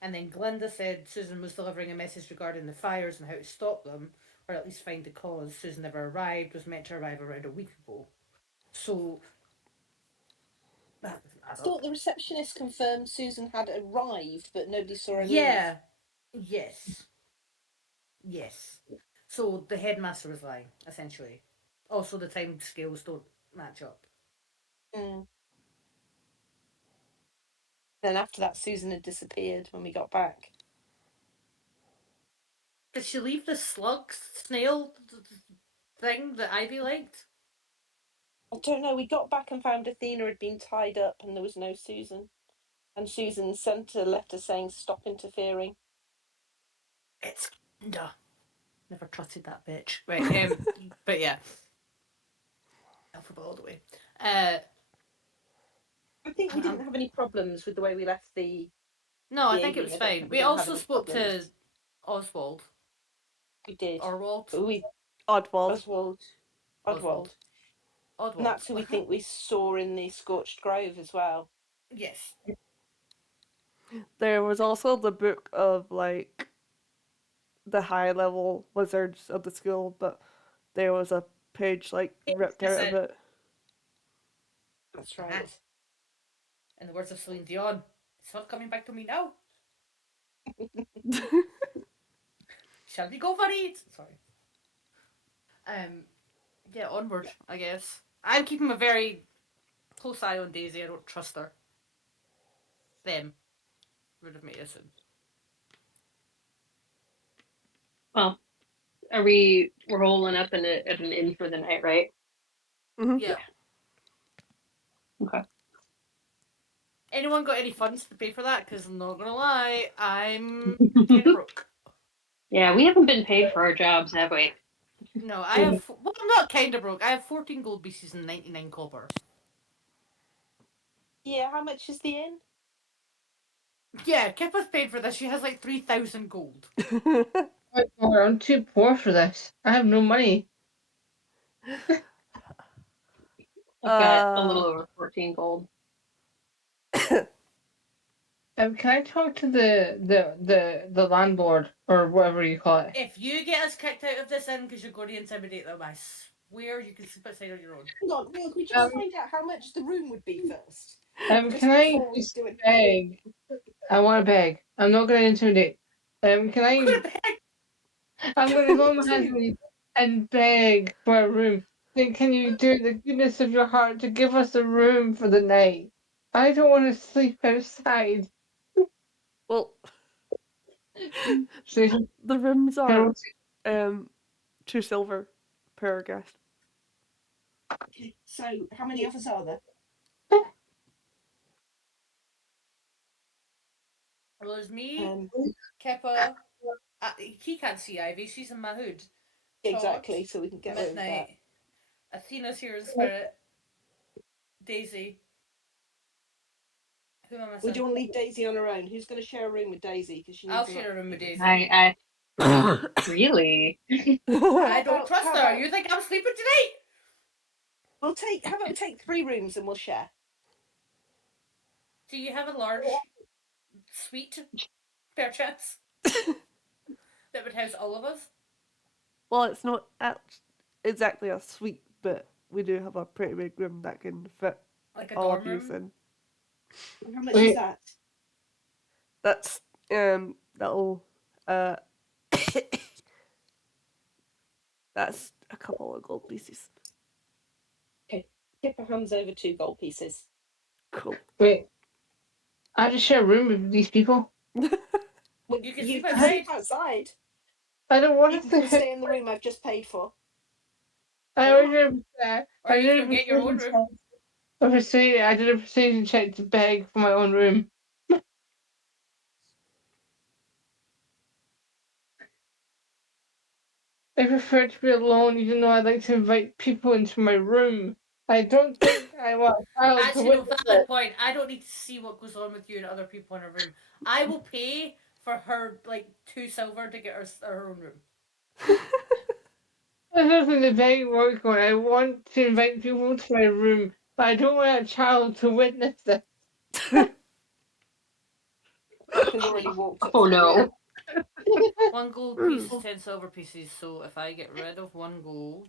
And then Glinda said Susan was delivering a message regarding the fires and how to stop them, or at least find the cause. Susan never arrived, was meant to arrive around a week ago. So that doesn't I add thought up. the receptionist confirmed Susan had arrived, but nobody saw her leave. Yeah. Yes. Yes. So the headmaster was lying, essentially. Also, the time scales don't match up. Mm. Then after that, Susan had disappeared when we got back. Did she leave the slug snail thing that Ivy liked? I don't know. We got back and found Athena had been tied up, and there was no Susan. And Susan sent a letter saying, "Stop interfering." It's Glinda. Never trusted that bitch. Right, but yeah. Alphabet all the way. I think we didn't have any problems with the way we left the. No, I the think it avium. was I don't fine. think We we're going to have also any spoke to problems. Oswald. We did. Orwald. But we Oddwald. Oswald. Oswald. And that's who we think we saw in the Scorched Grove as well. Yes. There was also the book of like the high level wizards of the school, but there was a page like ripped out of it. That's right. In the words of Celine Dion, it's not coming back to me now. Shall we go for it? Sorry. Yeah, onward, I guess. I'm keeping a very close eye on Daisy. I don't trust her. Them would have made it soon. Well, we're holding up at an inn for the night, right? Mm-hmm. Yeah. Okay. Anyone got any funds to pay for that? Because I'm not gonna lie, I'm kind of broke. Yeah, we haven't been paid for our jobs, have we? No, I have. Well, I'm not kind of broke. I have 14 gold pieces and 99 copper. Yeah, how much is the inn? Yeah, Kippa's paid for this. She has like 3,000 gold. I'm too poor for this. I have no money. I've got a little over 14 gold. Can I talk to the landlord or whatever you call it? If you get us kicked out of this inn because you're going to intimidate them, I swear you can sleep outside on your own. Hang on, will we just find out how much the room would be first? Can I just beg? I want to beg. I'm not going to intimidate. Can I? I'm going to go on my hands and knees and beg for a room. Then can you do the goodness of your heart to give us a room for the night? I don't want to sleep outside. Well, So, the rooms can are 2 silver per guest. So, how many of us are there? Well, there's me, Kippa. He can't see Ivy. She's in my hood. Exactly, so we can get rid of that. Midnight. Athena's here in spirit. Daisy. Who am I missing? We don't leave Daisy on her own. Who's going to share a room with Daisy? Because she needs. I'll share a room with Daisy. I really? I don't trust her. You think I'm sleeping tonight? We'll take. How about we take 3 rooms and we'll share? Do you have a large suite, perchance, that would house all of us? Well, it's not exactly a suite, but we do have a pretty big room that can fit Like a all dorm of you room? in. And how much is that? That's that'll that's a couple of gold pieces. Okay, Kipper hands over 2 gold pieces. Cool. Wait, I just share a room with these people. Well, You can you sleep can outside. sleep outside. I don't want You to can sleep. stay in the room I've just paid for. I already did. Or you can get your own room. I did a persuasion check to beg for my own room. I prefer to be alone, even though I like to invite people into my room. I don't think I want a child to Actually, no, witness valid it. point. I don't need to see what goes on with you and other people in her room. I will pay for her, like, 2 silver to get her own room. There's nothing to beg or work on. I want to invite people to my room, but I don't want a child to witness it. Kipper's already walked up Oh to the no. room. 1 gold piece, 10 silver pieces. So if I get rid of 1 gold.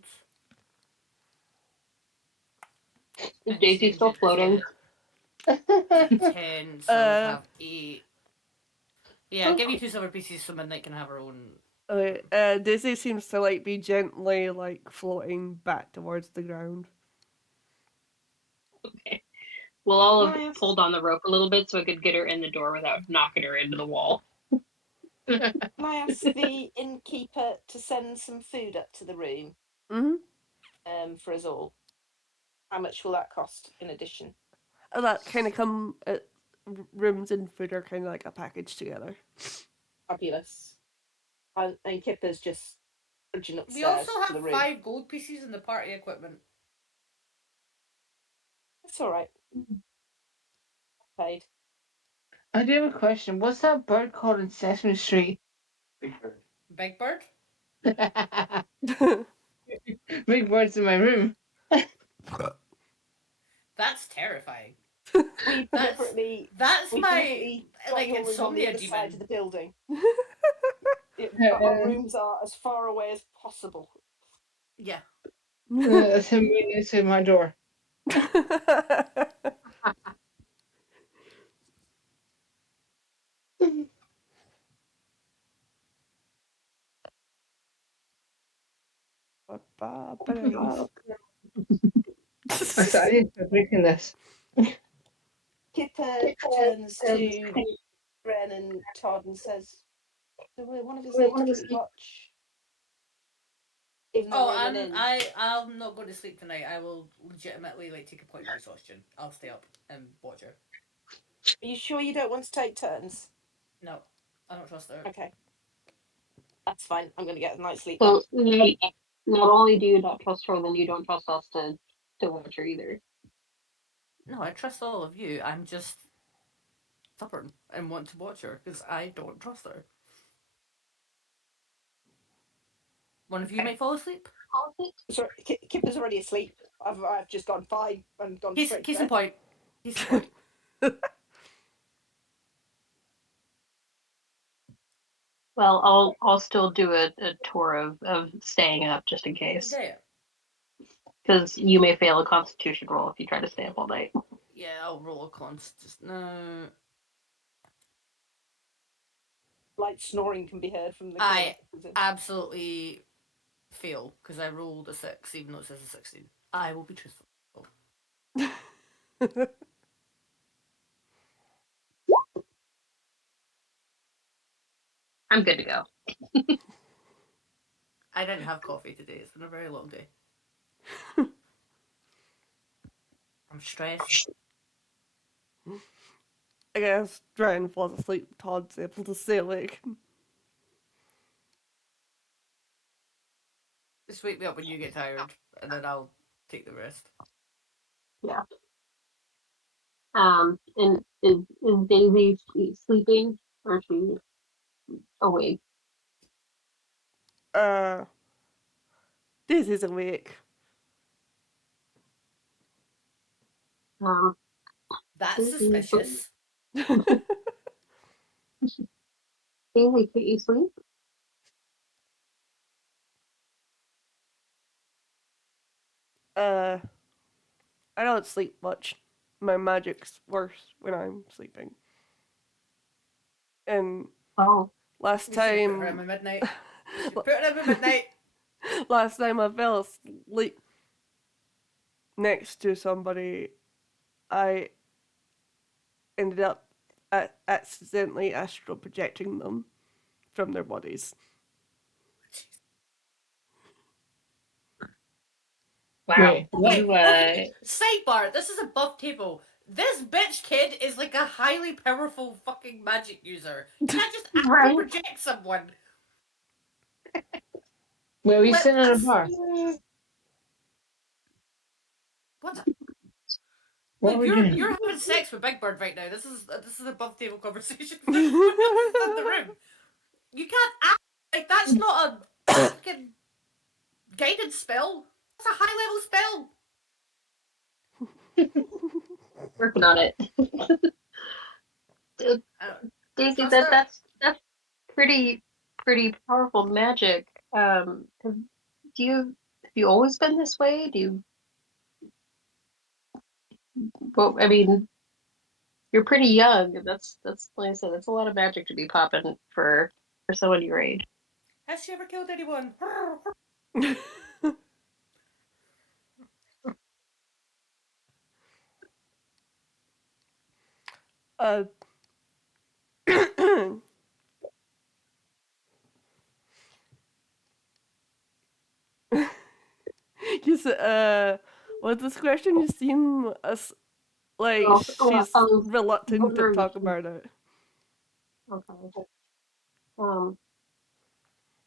Is Daisy still floating? 10, so I would have 8. Yeah, I'll give you 2 silver pieces so Midnight can have her own. Okay, Daisy seems to like be gently like floating back towards the ground. Okay. Well, I'll have Nice. pulled on the rope a little bit so I could get her in the door without knocking her into the wall. Can I ask the innkeeper to send some food up to the room for us all? How much will that cost in addition? That kind of come rooms and food are kind of like a package together. Fabulous. And Kipper's just trudging We upstairs also to the have room. 5 gold pieces in the party equipment. That's all right. Paid. I do have a question. What's that bird called in Sesame Street? Big Bird? Big bird's in my room. That's terrifying. We deliberately That's my got like your room on the insomnia other side demon. of the building. Our rooms are as far away as possible. Yeah. That's him waiting outside my door. I started breaking this. Kipper turns to Ren and Todd and says, "So one of us need to keep watch." Even though we're in an inn. I'm not going to sleep tonight. I will legitimately like take a point of exhaustion. I'll stay up and watch her. Are you sure you don't want to take turns? No, I don't trust her. Okay. That's fine. I'm going to get a night's sleep then. So not only do you not trust her, then you don't trust us to watch her either. No, I trust all of you. I'm just stubborn and want to watch her because I don't trust her. One of you Okay. may fall asleep. So Kipper's already asleep. I've just gone fine and gone straight to Case in bed. point. Case in point. Well, I'll still do a tour of staying up just in case, Yeah, because you may fail a Constitution roll if you try to stay up all night. yeah. I'll roll a cons. Just no. Light snoring can be heard from the corner. I absolutely fail because I rolled a 6, even though it says a 16. I will be truthful. I'm good to go. I didn't have coffee today. It's been a very long day. I'm stressed. I guess Dren falls asleep. Todd's able to stay awake. Just wake me up when you get tired, and then I'll take the rest. Yeah. And is Daisy sleeping or is she awake? Daisy's awake. Um, That's Daisy, suspicious. Daisy, can you sleep? I don't sleep much. My magic's worse when I'm sleeping. And Oh, last We should have put her in time, by midnight. We should put her in by midnight. last time I fell asleep next to somebody, I ended up accidentally astral projecting them from their bodies. wow. Wait, what? Okay, You okay. Sidebar. This is a buff table. This bitch kid is like a highly powerful fucking magic user. You can't just astral right? project someone. Were we Let sitting at a us. bar? What? No, What are we doing? you're having sex with Big Bird right now. This is a above table conversation with everyone else in the room. You can't act like that's not a fucking guided spell. That's a high level spell. Working on it. I don't Daisy, trust her. that's pretty pretty powerful magic. Do you have you always been this way? Do you? Well, I mean, you're pretty young. That's like I said, that's a lot of magic to be popping for someone your age. Has she ever killed anyone? uh, you said, what's this question? You seem as like I she's was reluctant to wondering if talk you. about it. Okay. Um,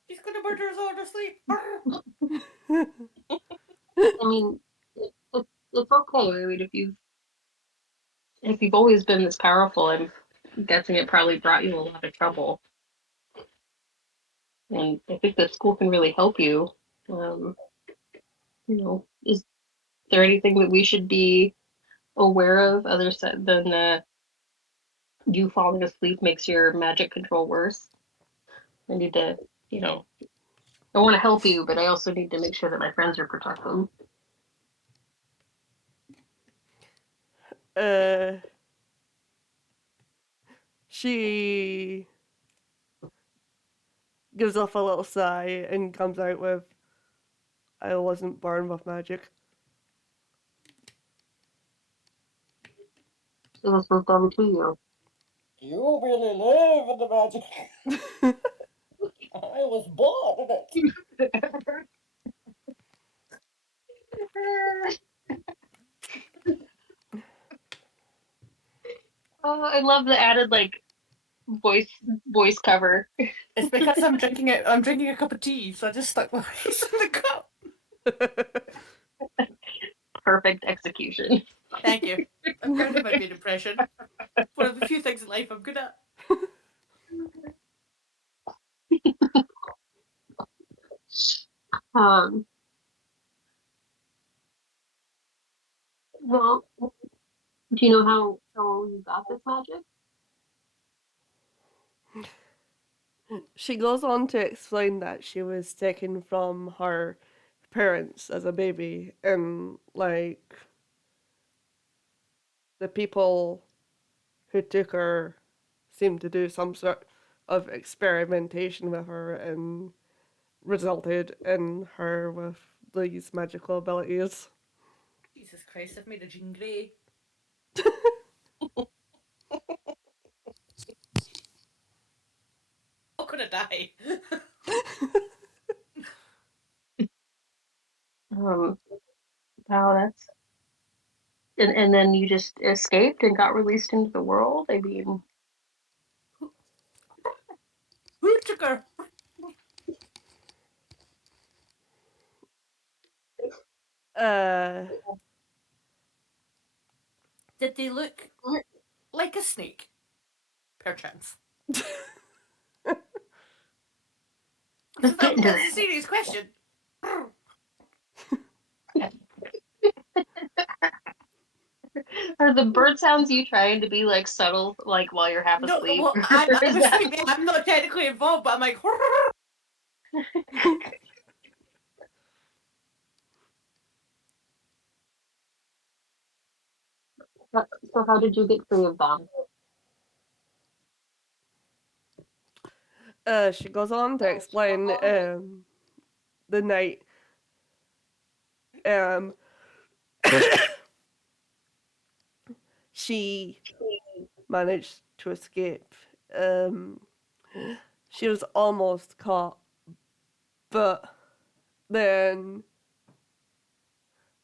She's gonna murder us all in her sleep. I mean, it's okay. I mean, if you've always been this powerful, I'm guessing it probably brought you a lot of trouble. And I think that school can really help you. Um, is there anything that we should be aware of other than you falling asleep makes your magic control worse? I need to, you know, I want to help you, but I also need to make sure that my friends are protected. uh, she gives off a little sigh and comes out with, "I wasn't born with magic." So this was done to you. You really live in the magic. I was born in it. I love the added like voice cover. It's because I'm drinking it. I'm drinking a cup of tea, so I just stuck my face in the cup. Perfect execution. Thank you. I'm proud of my good impression. One of the few things in life I'm good at. Um, well, do you know how you got this magic? She goes on to explain that she was taken from her parents as a baby, and like the people who took her seemed to do some sort of experimentation with her and resulted in her with these magical abilities. Jesus Christ, I've made a Jean Grey. Not gonna die. Um, wow, that's and then you just escaped and got released into the world. I mean, Who took her? Uh, Did they look like a snake? Perchance. let's get into That's a that. serious question. Are the bird sounds you trying to be like subtle, like while you're half No, asleep? well, I'm Or is that asleep. I'm not technically involved, but I'm like. so? How did you get free of them? she goes on to explain the night um, she managed to escape. Um, she was almost caught, but then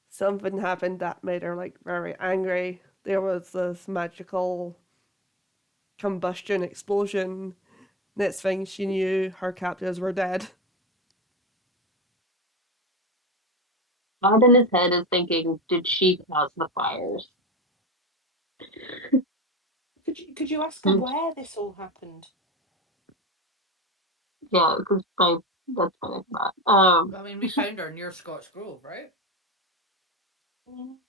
something happened that made her like very angry. There was this magical combustion explosion. Next thing she knew, her captors were dead. God in his head is thinking, did she cause the fires? Could you ask her Hmm. where this all happened? Yeah, because that's what I thought. I mean, we found her near Scotch Grove, right?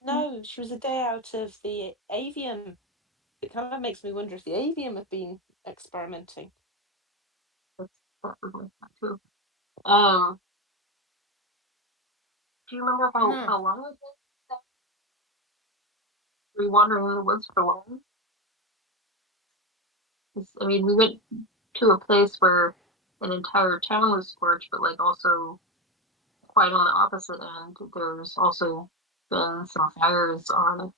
No, she was a day out of the avium. It kind of makes me wonder if the avium have been experimenting. that was my thought too. Um, do you remember No. how long it was that we wandering in the woods for long? 'Cause, I mean, we went to a place where an entire town was scorched, but like also quite on the opposite end, there's also been some fires on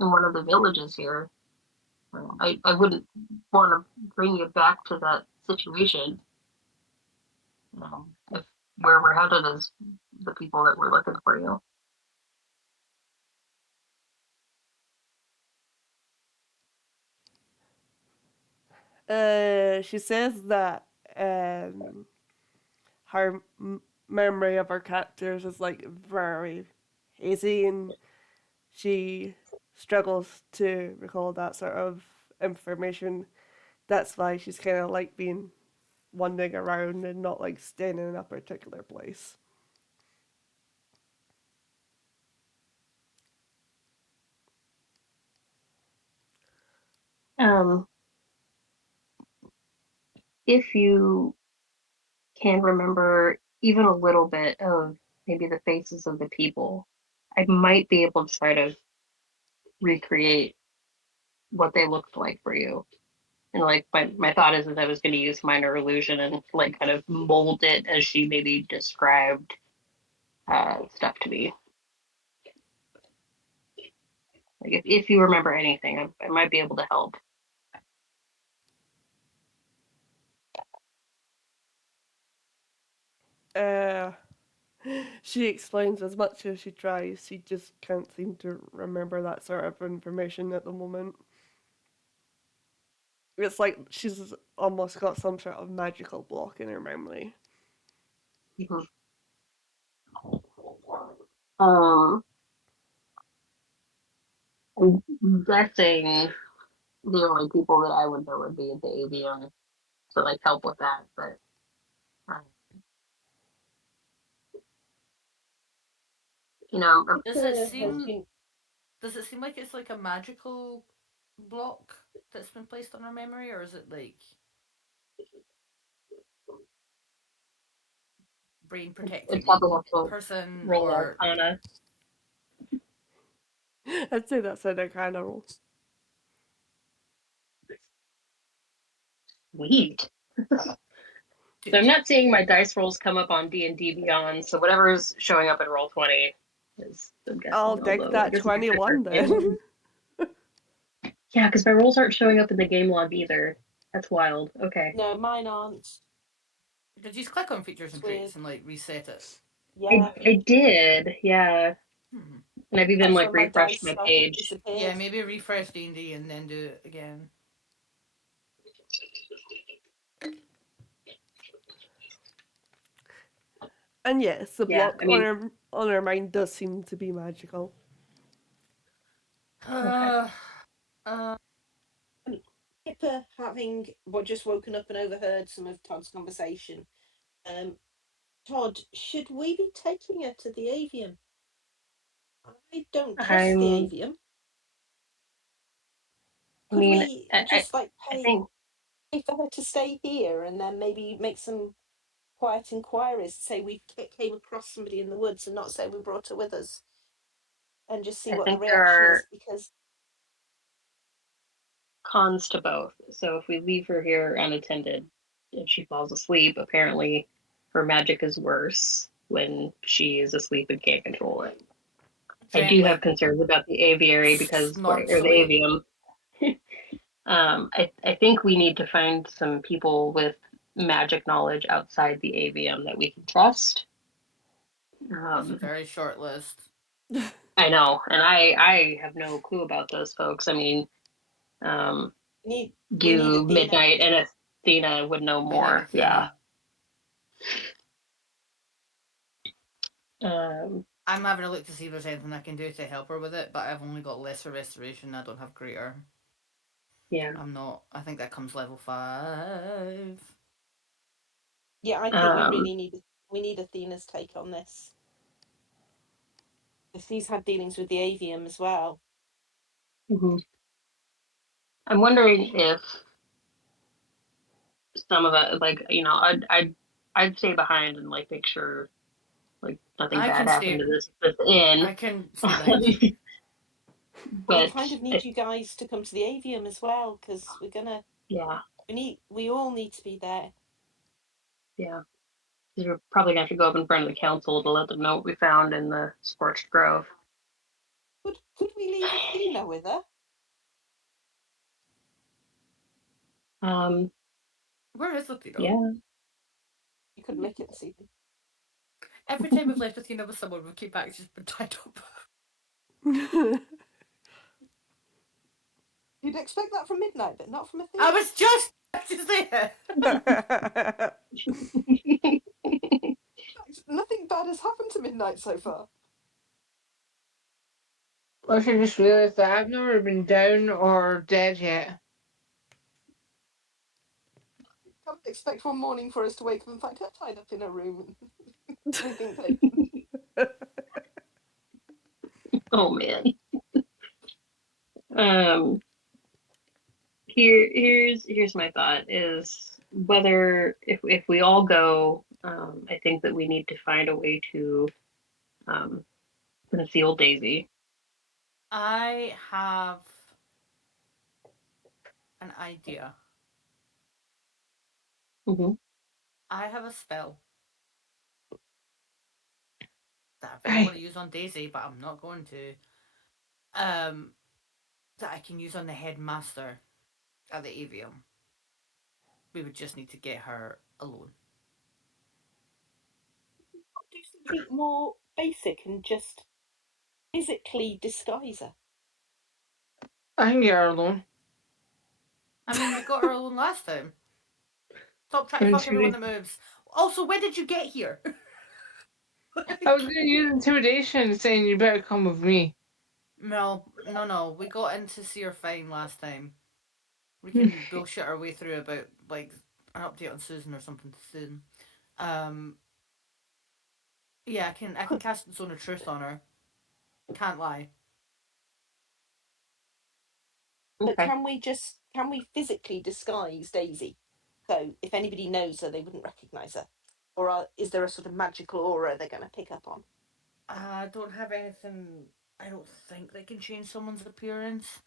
in one of the villages here. I wouldn't want to bring you back to that situation if where we're headed is the people that were looking for you. She says that her memory of her captors is like very hazy, and she struggles to recall that sort of information. That's why she's kind of like being wandering around and not like staying in a particular place. Um, if you can remember even a little bit of maybe the faces of the people, I might be able to try to recreate what they looked like for you. And like my thought is that I was going to use minor illusion and like kind of mold it as she maybe described stuff to me. Like if you remember anything, I might be able to help. Uh, she explains as much as she tries. She just can't seem to remember that sort of information at the moment. It's like she's almost got some sort of magical block in her memory. Mhm. Um, I'm guessing the only people that I would know would be the avian to like help with that, but uh, you know, Does it Has seem been does it seem like it's like a magical block that's been placed on her memory, or is it like brain I'd protecting probably have to person roll or Arcana. I'd say that's an Arcana roll. Sweet. So I'm not seeing my dice rolls come up on D&D Beyond, so whatever's showing up in Roll20 is, I'm I'll guessing, dig although I that guess you could check our 21 game then. log. Yeah, because my rolls aren't showing up in the game log either. That's wild. Okay. no, mine aren't. did you just click on features It's and weird. traits and like reset it? Yeah, I did, yeah. Hmm. And I've even that's like when my dice refreshed my started page. Yeah, disappeared. maybe refresh D&D and then do it again. And yes, the Yeah, block I mean, on her mind does seem to be magical. okay. Uh, Pippa, having just woken up and overheard some of Todd's conversation, Todd, should we be taking her to the avium? I don't trust the I'm, avium. I Could mean, we I, I, just like I pay think, for her to stay here and then maybe make some quiet inquiries? Say we came across somebody in the woods and not say we brought her with us, and just see I what the think there reaction are is. Because cons to both. So if we leave her here unattended and she falls asleep, apparently her magic is worse when she is asleep and can't control it. I Jen do have like concerns about the aviary because, or snorts the awake. avium. I think we need to find some people with magic knowledge outside the avium that we can trust. That's a Um, very short list. I know, and I have no clue about those folks. I mean, um, we need do Athena. Midnight and Athena would know Midnight more. Yeah. Athena. Um, I'm having a look to see if there's anything I can do to help her with it, but I've only got lesser restoration. I don't have greater. yeah. I'm not. I think that comes level 5. Yeah, I think we need Athena's take on this. If he's had dealings with the avium as well. Mhm. I'm wondering if some of it, like, I'd stay behind and like make sure like nothing I bad can happened stay. to this inn. I can stay behind. We But kind of need you guys to come to the avium as well, because yeah, we all need to be there. yeah. You're probably gonna have to go up in front of the council to let them know what we found in the scorched grove. Could we leave Athena with her? Um, Where is Athena? yeah. You could make it this evening. Every time we've left Athena with someone, we keep back. She's been tied up. You'd expect that from Midnight, but not from Athena. I was just to say it. Nothing bad has happened to Midnight so far. I should just realised that I've never been down or dead yet. Can't expect one morning for us to wake up and find her tied up in her room and everything taken. Oh man. Um, here's my thought is whether if we all go, I think that we need to find a way to um, conceal Daisy. I have an idea. Mm-hmm. I have a spell that I really want Aye. to use on Daisy, but I'm not going to. Um, that I can use on the headmaster at the avium. We would just need to get her alone. Do something more basic and just physically disguise her. I can get her alone. I mean, we got her alone last time. Stop trying to fuck everyone Intimidation. that moves. Also, when did you get here? I was gonna use intimidation, saying you better come with me. No. We got in to see her fine last time. We can bullshit our way through about like an update on Susan or something soon. Um, yeah, I can cast Zone of Truth on her. Can't lie. But Okay. can we physically disguise Daisy? So if anybody knows her, they wouldn't recognise her. Or is there a sort of magical aura they're going to pick up on? I don't have anything. I don't think that can change someone's appearance.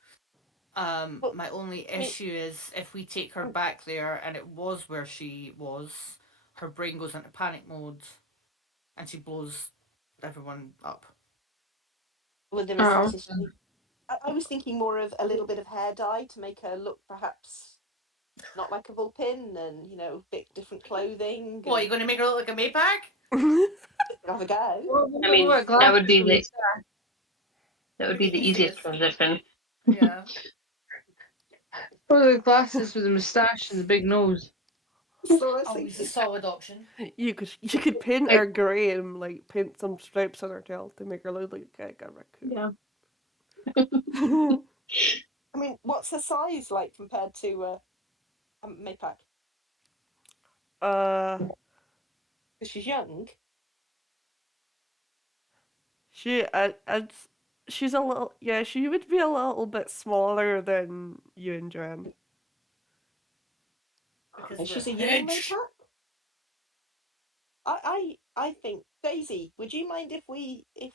But My only I mean, issue is if we take her back there and it was where she was, her brain goes into panic mode and she blows everyone up. well, there Oh. isn't. I was thinking more of a little bit of hair dye to make her look perhaps not like a Vulpin, and a bit different clothing, What, are you and going to make her look like a Maypack? have a go. I What mean, about glasses with a mustache? that would Make be it the easiest easiest. transition. Yeah. What about glasses with a mustache and a big nose? So I was Always a thinking, solid option. You could paint Like, her grey and like paint some stripes on her tail to make her look like a Yeah. raccoon. I mean, what's her size like compared to a Maypac? uh, Because she's young. she I'd, she's a little yeah. She would be a little bit smaller than you and Jen. Because And we're she's a young huge. Maypac. I think Daisy, would you mind if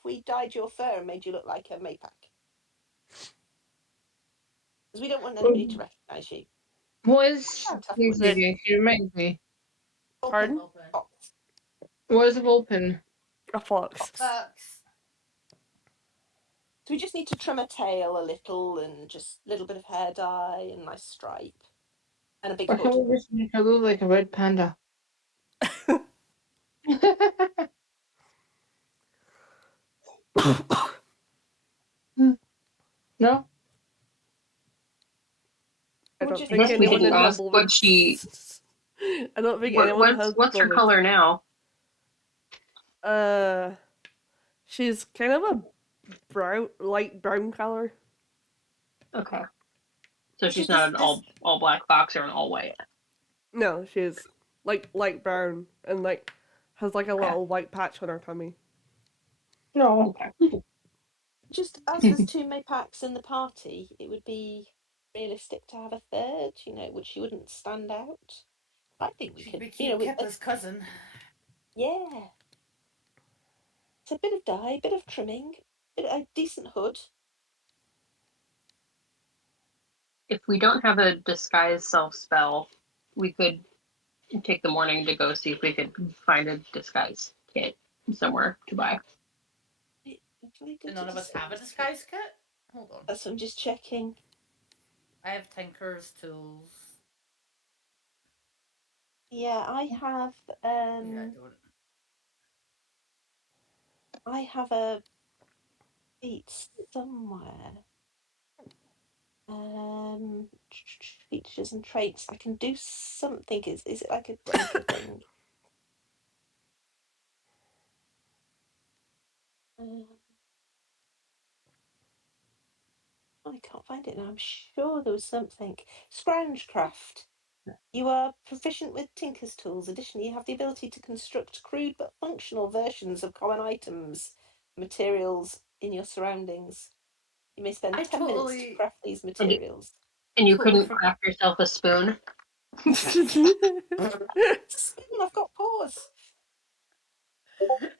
we dyed your fur and made you look like a Maypac? Because we don't want anybody to recognise you. what is Shout these afterwards. That again? She reminds me. Vulpin. pardon? Open. Fox. What is a Vulpin? A fox. Fox. Bucks. So we just need to trim her tail a little and just a little bit of hair dye and nice stripe and a big Why can't hood. we just make her look like a red panda? No? I We'll don't just I think guess we'll we just anyone didn't in ask Humblewood. what she. I don't think anyone in What's her Humblewood. color now? Uh, she's kind of a light brown color. Okay, so so she's not an all black fox or an all white. No, she's like light brown and like has like a Okay. little white patch on her tummy. No. Okay. just as there's two Maypacs in the party, it would be realistic to have a third, which she wouldn't stand out. I think we She'd could, be cute Kippa's cousin. yeah. It's a bit of dye, bit of trimming, a decent hood. If we don't have a disguise self spell, we could take the morning to go see if we could find a disguise kit somewhere to buy. If I go Do to none of us have a disguise kit, disguise kit? Hold on. that's what I'm just checking. I have Tinker's tools. Yeah, I have Yeah, I don't. I have a sheet somewhere. Features and traits. I can do something. Is it like a tinker thing? Um, I can't find it now. I'm sure there was something. Scroungecraft. You are proficient with Tinker's tools. Additionally, you have the ability to construct crude but functional versions of common items, materials in your surroundings. You may spend I 10 minutes to totally, craft these And materials. and you totally couldn't forgot. craft yourself a spoon. Spin, I've got paws.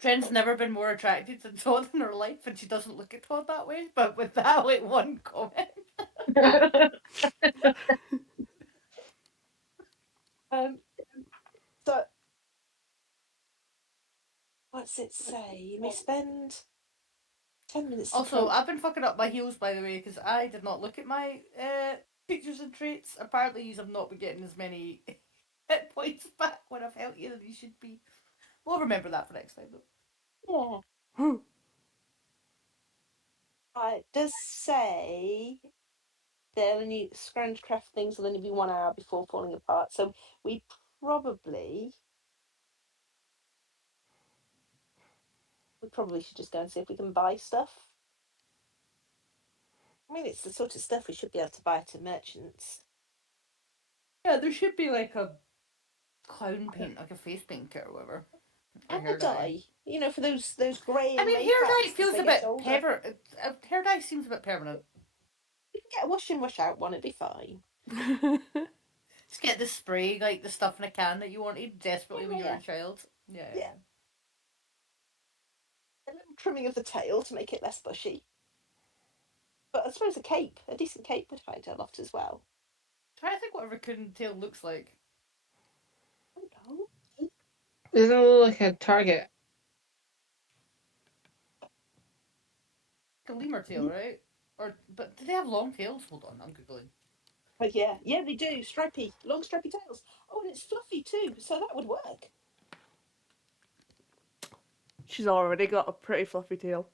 Jen's never been more attracted to Todd in her life, and she doesn't look at Todd that way. But with that, like one comment, Um, so, what's it say? You may spend 10 minutes to also, craft. I've been fucking up my heels by the way because I did not look at my features and traits. Apparently, you have not been getting as many hit points back when I've helped you than you should be. We'll remember that for next time though. Yeah. It does say they'll only scrounge craft things will only be 1 hour before falling apart. So we probably should just go and see if we can buy stuff. I mean, it's the sort of stuff we should be able to buy at merchants. Yeah, there should be like a clown paint, like a face paint kit or whatever. Hair dye, for those grey I and mean, hair dye makeups as feels they a get bit older. Hair dye seems a bit permanent. You can get a wash in, wash out one; it'd be fine. Just get the spray, like the stuff in a can that you wanted desperately when you were a child. Yeah. Yeah. A little trimming of the tail to make it less bushy. But I suppose a decent cape would hide a lot as well. Try to think what a raccoon tail looks like. I don't know. Doesn't it look like a target? Like a lemur tail, right? But do they have long tails? Hold on, I'm googling. But yeah, they do. Stripy, long stripy tails. Oh, and it's fluffy too, so that would work. She's already got a pretty fluffy tail.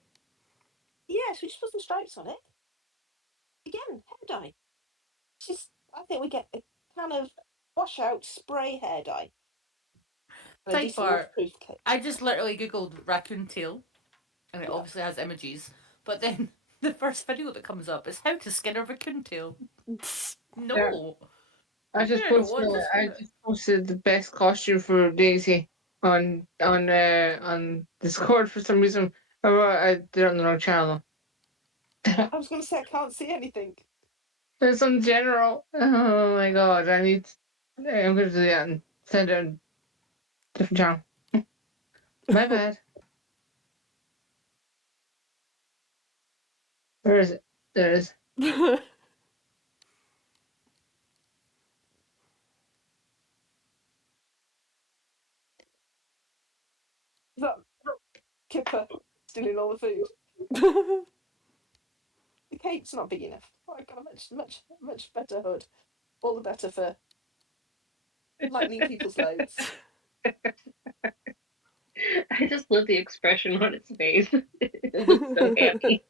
Yes, we just put some stripes on it. Again, hair dye. I think we get a can of washout spray hair dye. And a decent Sidebar, waterproof kit. I just literally googled raccoon tail, and it obviously has images. But then the first video that comes up is how to skin a raccoon tail. No, Yeah. I I don't want to skin it. just posted the best costume for Daisy on Discord for some reason. I did it on the wrong channel. I was going to say I can't see anything. There's some general. Oh my god! I'm gonna do that and send it on different channel. My bad. Where is it? There it is. Is that Kipper stealing all the food? The cape's not big enough. Oh, I've got a much better hood. All the better for lightening people's loads. I just love the expression on its face. It looks so happy.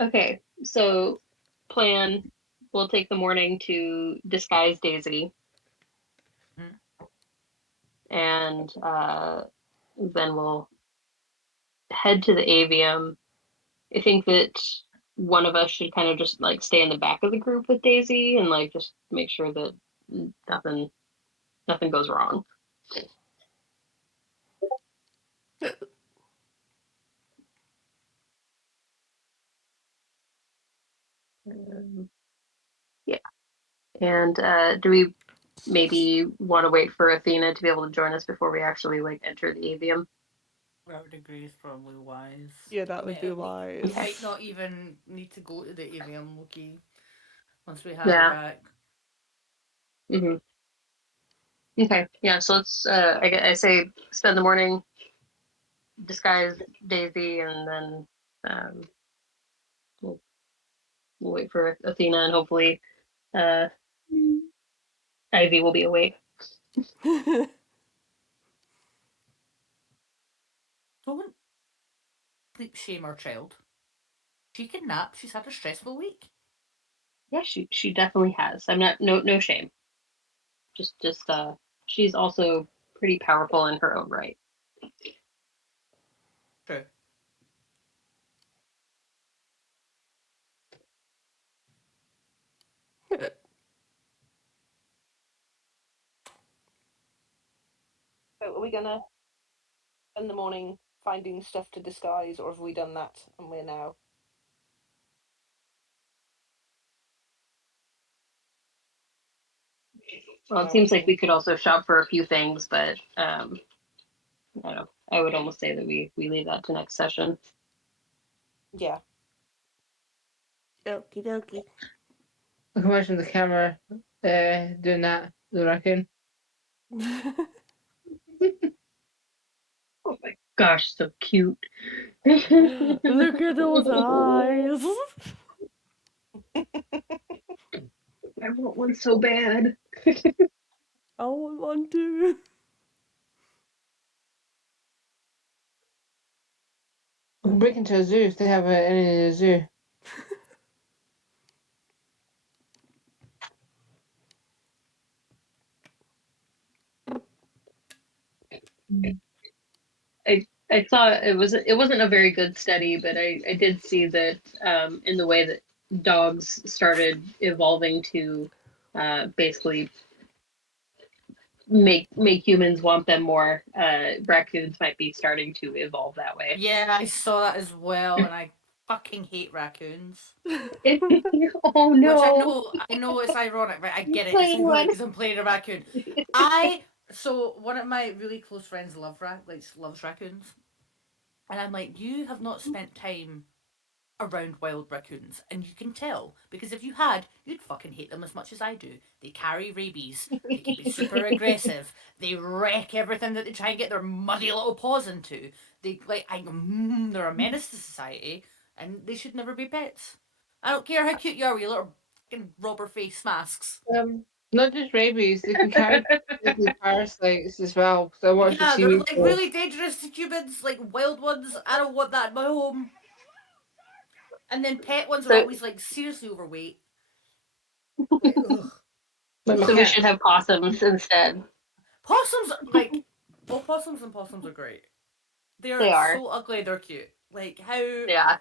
Okay, so plan. We'll take the morning to disguise Daisy, and then we'll head to the avium. I think that one of us should kind of just like stay in the back of the group with Daisy and like just make sure that nothing goes wrong. Yeah. And do we maybe want to wait for Athena to be able to join us before we actually like enter the avium? I would agree is probably wise. Yeah, that would be wise. We might not even need to go to the avium, Loki, once we have her Yeah. back. Mm-hmm. Okay. Yeah. So let's. I say spend the morning disguise Daisy, and then we'll wait for Athena, and hopefully uh, Ivy will be awake. Don't sleep shame our child. She can nap. She's had a stressful week. Yeah, she definitely has. I'm not no shame. Just she's also pretty powerful in her own right. True. So are we going to spend the morning finding stuff to disguise, or have we done that and we're now? Well, it seems like we could also shop for a few things, but I don't know. I would almost say that we leave that to next session. Yeah. Okie dokie. I can imagine the camera doing that. The raccoon. Oh my gosh, so cute. Look at those eyes. I want one so bad. I want one too. We can break into a zoo if they have it in a zoo. I saw it wasn't a very good study, but I did see that in the way that dogs started evolving to basically make humans want them more, raccoons might be starting to evolve that way. Yeah, I saw that as well, and I fucking hate raccoons. Oh Which no! I know it's ironic, right? I get it. It's Playing ironic one. because I'm playing a raccoon. So one of my really close friends loves raccoons, and I'm like, you have not spent time around wild raccoons, and you can tell because if you had, you'd fucking hate them as much as I do. They carry rabies. They can be super aggressive. They wreck everything that they try and get their muddy little paws into. They're a menace to society, and they should never be pets. I don't care how cute you are with your little fucking rubber face masks. Not just rabies, they can carry deadly parasites as well. So I watched a Yeah, they're TV like show. really dangerous to humans, like wild ones. I don't want that in my home. And then pet ones are So always like seriously overweight. Like, ugh. Like my so we cat. should have possums instead. Possums, like, opossums and possums are great. They They are are. so ugly, they're cute. Like, how. Yeah.